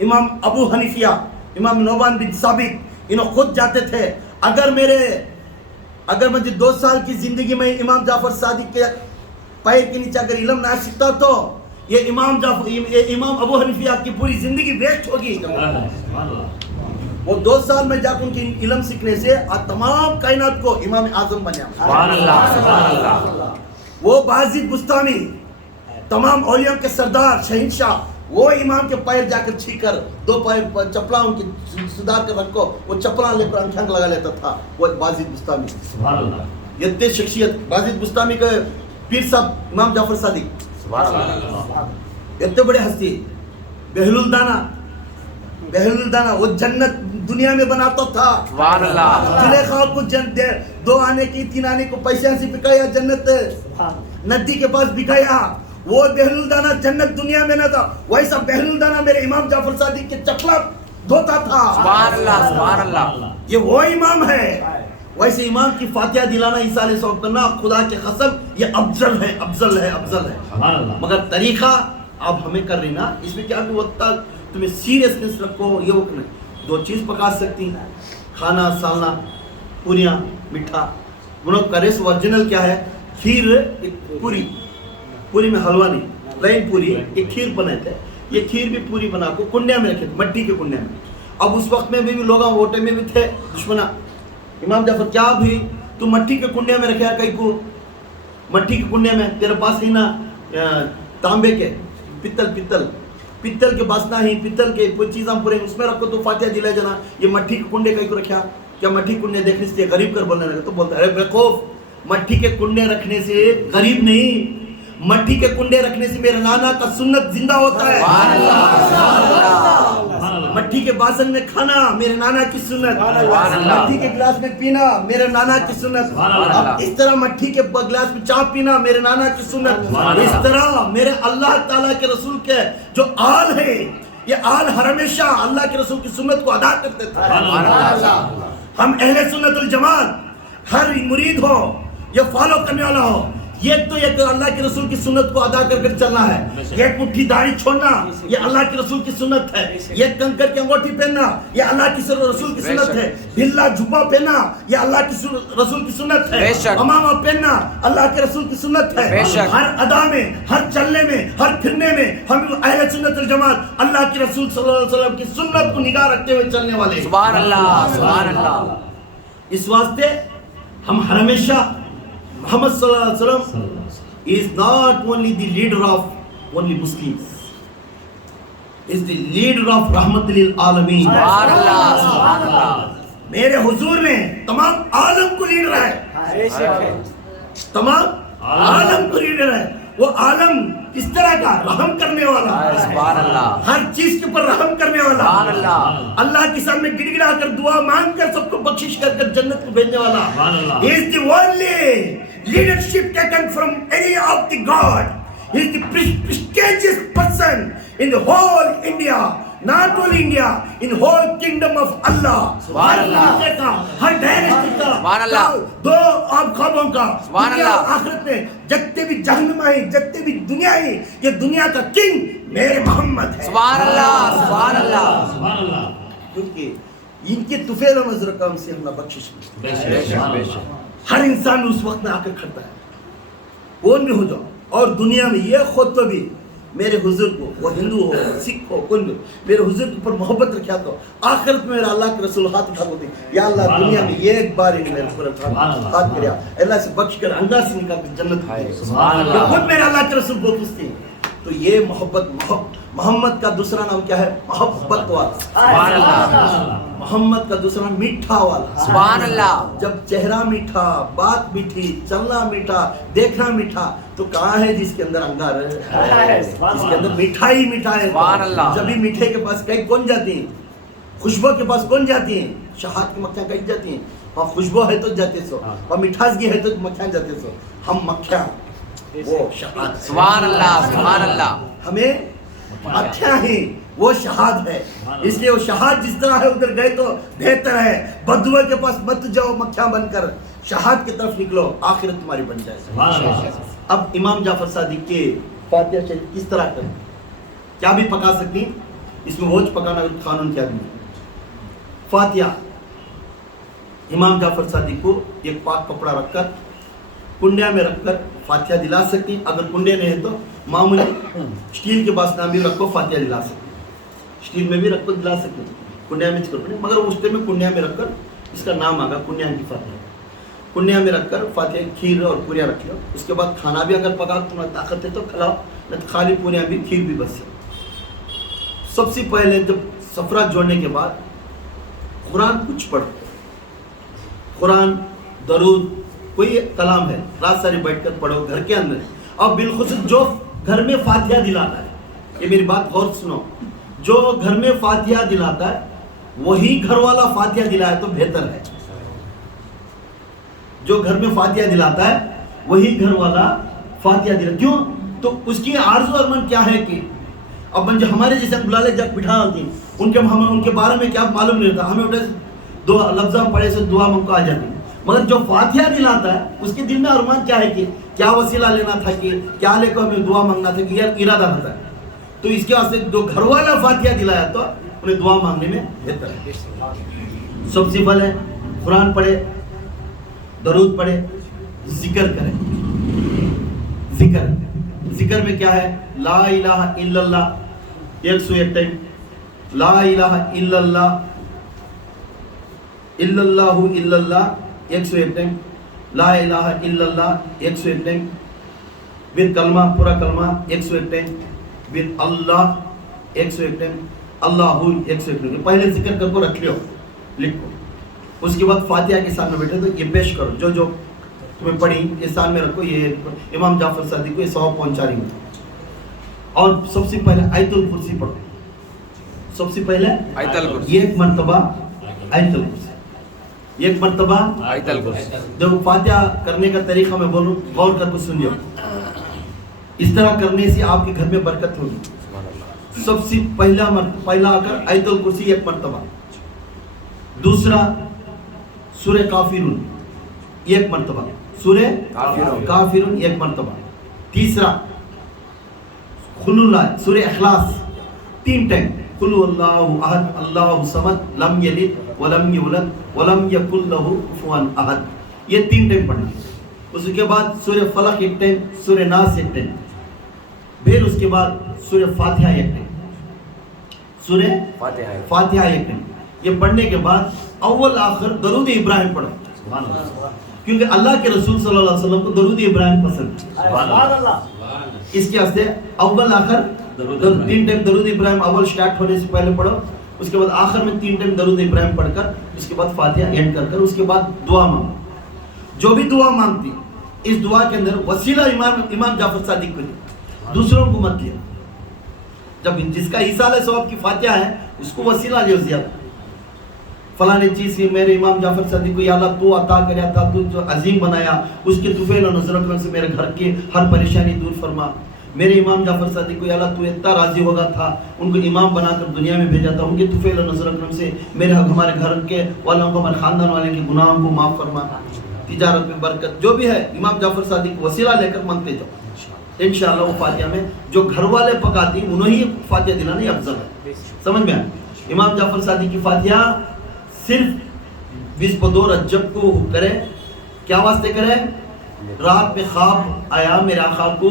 امام ابو حنیفہ, امام نعمان بن ثابت, انہوں خود جاتے تھے اگر مجھے 2 سال کی زندگی میں امام جعفر صادق کے پیر کے نیچے اگر علم نہ سیکھتا تو یہ امام ابو حنیفہ کی پوری زندگی ویسٹ ہوگی. وہ 2 سال میں جا کر ان کی علم سیکھنے سے تمام کائنات کو امام اعظم بنیا. سبحان اللہ, سبحان اللہ. وہ باجد بستانی, تمام اولیاء کے سردار شہنشاہ, وہ امام کے پیر جا کر چھی کر 2 پیر چپلاں ان کی سدھار کر رکھو, وہ چپلاں لے کر انکھنگ لگا لیتا تھا. وہ باجد بستانی, سبحان اللہ. یہ شخصیت باجد بستانی کا پیر صاحب امام جعفر صادق, سبحان اللہ. اتنے بڑے ہستی. بہل الدانا وہ جنت دنیا میں بناتا تھا. سبحان اللہ. زلیخا کو 2 آنے کی 3 آنے کو پیسے سے بکایا, جنت ندی کے پاس بکایا. وہ بہل الدانا جنت دنیا میں نہ تھا, ویسا بہل الدانا میرے امام جعفر صادق کے چپلا دھوتا تھا. سبحان اللہ, سبحان اللہ. یہ وہ امام ہے. ویسے امام کی فاتحہ دلانا ایصال ثواب کرنا خدا کے قسم یہ افضل ہے, افضل ہے, افضل ہے. سبحان اللہ. مگر طریقہ آپ ہمیں کر رہی نا, اس میں کیا کہ وقت تمہیں سیریسنس رکھو. یہ وہ نہیں, 2 چیز پکا سکتی ہیں, کھانا سالنا, پوریاں, میٹھا. انہوں کا ریس اوریجنل کیا ہے, کھیر, پوری میں حلوہ نہیں, پلین پوری, ایک کھیر بناتے ہیں. یہ کھیر بھی پوری بنا کو کنڈے میں رکھے تھے, مٹی کے کنڈے میں. اب اس وقت میں بھی لوگ ووٹے میں بھی تھے دشمنا. امام جعفر کیا بھی تو مٹی کے کنڈے میں رکھے, کئی کو مٹی کے کنڈے میں, تیرے پاس ہی نا تانبے کے, پتل کے پاس نہ ہی, پتل کے کوئی چیزاں پورے اس میں رکھو تو فاتحہ دلائے جانا. یہ مٹی کے کنڈے کئی کو رکھا, کیا مٹی کے کنڈے دیکھنے سے غریب کر بولنے لگا؟ تو بولتا ہے بیوقوف, مٹی کے کنڈے رکھنے سے غریب نہیں, مٹی کے کنڈے رکھنے سے میرے نانا کا سنت زندہ ہوتا ہے. سبحان اللہ, سبحان اللہ. مٹی کے باسن میں کھانا میرے نانا کی سنت, مٹی کے گلاس میں پینا میرے نانا کی سنت. اب اس طرح مٹی کے گلاس میں چائے پینا میرے نانا کی سنت. اس طرح میرے اللہ تعالیٰ کے رسول کے جو آل ہے, یہ آل ہمیشہ اللہ کے رسول کی سنت کو ادا کرتے تھے. ہم اہل سنت الجماعت, ہر مرید ہو یا فالو کرنے والا ہو, یہ تو ایک اللہ کے رسول کی سنت کو ادا کر چلنا ہے. ایک مٹھی داڑھی چھوڑنا یہ اللہ کے رسول کی سنت ہے. ایک کنکر کی انگوٹھی پہننا یہ اللہ کی رسول کی سنت ہے. ڈھیلا جھبا پہننا یہ اللہ کی رسول کی سنت ہے. امامہ پہننا اللہ کے رسول کی سنت ہے. ہر ادا میں, ہر چلنے میں, ہر پھرنے میں ہم اہل سنت الجماعت اللہ کے رسول صلی اللہ علیہ وسلم کی سنت کو نگاہ رکھتے ہوئے چلنے والے. سبحان اللہ, سبحان اللہ. اس واسطے ہم ہمیشہ Muhammad sallallahu alaihi wasallam is not only the leader of only Muslims, is the leader of Rahmat lil Alameen. سبحان اللہ, سبحان اللہ. میرے حضور میں تمام عالم کو لیڈر ہے, تمام عالم کو لیڈر ہے. وہ عالم کس طرح کا, رحم کرنے والا, سبحان اللہ. ہر چیز کے اوپر رحم کرنے والا, سبحان اللہ. اللہ کے سامنے گڑ گڑا کر دعا مانگ کر سب کو بخشش کر کر جنت کو بھیجنے والا. He is the only leadership taken from any of the God. He is the prestigious person in the whole India, not only India, in whole kingdom of Allah. سبحان اللہ. ہر ڈائنیسٹی کا, سبحان اللہ. 2 خوابوں کا, سبحان دنیا اللہ. آخرت میں جتنے بھی جہنم ہے, جتنے بھی دنیا ہے, یہ دنیا کا کنگ میرے محمد ہے. سبحان اللہ, سبحان اللہ. سبحان اللہ. کیونکہ ان کے طفیل و نظر کرم سے ہمیں بخشش ملتی. بے شک, بے شک. ہر انسان اس وقت میں آ کر کھڑتا ہے, کون بھی ہو جاؤ. اور دنیا میں یہ خود تو بھی میرے حضور کو، وہ ہندو ہو سکھ ہو کوئی بھی، میرے حضور کے اوپر محبت رکھا تو آخرت میں میرا اللہ کے رسول ہاتھ اٹھا کو دے، یا اللہ دنیا میں یہ ایک بار ہی میرے اوپر ہاتھ کریا، اللہ سے بخش کر اندر سے نکال کر جنت میں سبحان اللہ۔ خود میرے اللہ کے رسول بہت خوش تھے۔ تو یہ محمد کا دوسرا نام کیا ہے؟ محبت والا۔ سبحان اللہ۔ محمد کا دوسرا میٹھا والا۔ سبحان اللہ۔ جب چہرہ میٹھا، بات میٹھی، چلنا میٹھا، دیکھنا میٹھا، تو کہاں ہے جس کے اندر انگار ہے؟ جس کے اندر میٹھائی میٹھا ہے۔ سبحان اللہ۔ جبھی میٹھے کے پاس کہیں کون جاتی ہیں؟ خوشبو کے پاس کون جاتی ہیں؟ شہاد کی مکھیاں کہیں جاتی ہیں؟ وہاں خوشبو ہے تو جاتے سو، وہاں مٹھاسگی ہے تو مکھیاں جاتے سو۔ ہم مکھیاں، وہ شہاد۔ سبحان اللہ، سبحان اللہ۔ ہمیں مکھیاں ہیں، وہ شہاد ہے، اس لیے وہ شہاد جس طرح ہے ادھر گئے تو بہتر ہے۔ بدوے کے پاس مت جاؤ مکھیاں بن کر، شہاد کی طرف نکلو، آخرت تمہاری بن جائے۔ اب امام جعفر صادق کے فاتحہ شریف کس طرح کریں؟ کیا بھی پکا سکتی؟ اس میں روز پکانا قانون کیا بھی؟ فاتحہ امام جعفر صادق کو ایک پاک کپڑا رکھ کر کنڈیا میں رکھ کر فاتحہ دلا سکتی، اگر کنڈے نہیں ہے تو معمولی اسٹیل کے باسنا بھی رکھو فاتحہ دلا سکتی، اسٹیل میں بھی رکھ کر دلا سکتے، کنڈیا میں مگر اس میں کنڈیا میں رکھ کر، اس کا نام آگا کنڈیا کی فاتحہ، کنڈیا میں رکھ کر فاتحہ کھیر اور پوریاں رکھ لو، اس کے بعد کھانا بھی اگر پکا تمہیں طاقت ہے تو کھلاؤ، نہیں تو خالی پوریاں بھی کھیر بھی بس ہے۔ سب سے پہلے جب سفرہ جوڑنے کے بعد قرآن کچھ پڑھو، قرآن درود کوئی کلام ہے رات ساری بیٹھ کر پڑھو گھر کے اندر، اور بالخصوص جو گھر میں فاتحہ دلاتا ہے، یہ میری بات غور سنو، جو گھر میں فاتحہ دلاتا ہے وہی گھر والا فاتحہ دلائے تو بہتر ہے۔ جو گھر میں فاتحہ دلاتا ہے وہی گھر والا فاتحہ دلاتا، کیوں؟ تو اس کی عرض و ارمان کیا ہے کہ اب جو ہمارے جیسے بلالے جب بٹھا ہوتی ہیں ان کے بارے میں کیا معلوم نہیں ہوتا، ہمیں دو لفظ پڑھے سے دعا منگ کو آ جاتی ہے، مگر جو فاتحہ دلاتا ہے اس کے دل میں ارمان کیا ہے کہ کیا وسیلہ لینا تھا، کہ کیا لے کر ہمیں دعا مانگنا تھا، کہ یہ ارادہ رہتا ہے، تو اس کے واسطے جو گھر والا فاتحہ دلایا تو انہیں دعا مانگنے میں بہتر ہے۔ سب سے پہلے قرآن پڑھے، درود پڑھے، ذکر کرے۔ ذکر میں کیا ہے؟ لا الہ الا اللہ 101 ٹائم، لا الہ الا اللہ، الا اللہ الا اللہ 101 ٹائم، لا الہ الا اللہ 101 ٹائم، ود کلمہ پورا کلمہ 101 time, with Allah 101 time, Allah 101 time. پہلے ذکر کر کو رکھ لیو، لکھو، اس کے بعد فاتحہ کے سامنے بیٹھے تو یہ پیش کرو، جو جو تمہیں پڑھی یہ سامنے رکھو، یہ امام جعفر صادق کو یہ ثواب پہنچا رہی ہے۔ اور سب سے پہلے آیت الکرسی پڑھو، سب سے پہلے آیت الکرسی، یہ ایک مرتبہ آیت الکرسی، ایک مرتبہ آیت الکرسی۔ جب فاتحہ کرنے کا طریقہ میں بولوں غور کر کے سنیو، اس طرح کرنے سے آپ کے گھر میں برکت ہوگی۔ سب سے پہلا آ کر آیت الکرسی ایک مرتبہ، دوسرا سورہ کافرون ایک مرتبہ، سورہ کافرون ایک مرتبہ، تیسرا قل اللہ، سورہ اخلاص 3 ٹائم، قل اللہ احد اللہ الصمد لم یلد ولم یولد ولم یکن لہ کفوا احد، یہ 3 ٹائم پڑھنا۔ اس کے بعد سورہ فلق 1 ٹائم، سورہ ناس 1 ٹائم، پھر اس کے بعد سورہ فاتحہ 1 ٹائم، سورہ فاتحہ 1 ٹائم۔ یہ پڑھنے کے بعد اول آخر درود ابراہیم پڑھو، کیونکہ اللہ کے رسول صلی اللہ علیہ وسلم کو درود ابراہیم پسند ہے، اس کے واسطے اول آخر 3 ٹائم درود ابراہیم اول سٹارٹ ہونے سے پہلے پڑھو، اس کے بعد آخر میں 3 ٹائم درود ابراہیم پڑھ کر اس کے بعد فاتحہ اینڈ کر کر اس کے بعد دعا مانگو۔ جو بھی دعا مانگتی اس دعا کے اندر وسیلہ امام جعفر صادق کو دیا، دوسروں کو مت لیا۔ جب جس کا ایصال ثواب کی فاتحہ ہے اس کو وسیلہ لیو زیادہ، فلاں چیز سے میرے امام جعفر صادق کو یا اللہ تو عطا کریا تھا، تو جو عظیم بنایا، اس کے طفیل و نظر کرم سے میرے گھر کی ہر پریشانی دور فرما۔ میرے امام جعفر صادق کو یا اللہ تو اتنا راضی ہوگا تھا، ان کو امام بنا کر دنیا میں بھیجا تھا، ان کے طفیل و نظر کرم سے میرے ہمارے گھر کے والوں کو، ہمارے خاندان والے کے گناہوں کو معاف فرما، تجارت میں برکت، جو بھی ہے امام جعفر صادق وسیلہ لے کر مانگتے جاؤ، انشاءاللہ وہ فاتحہ میں جو گھر والے پکاتی انہیں فاتحہ دلانا افضل ہے۔ سمجھ میں آیا؟ امام جعفر صادق کی فاتحہ صرف 22 رجب کو کرے، کیا واسطے کرے؟ رات میں خواب آیا میرے آقا کو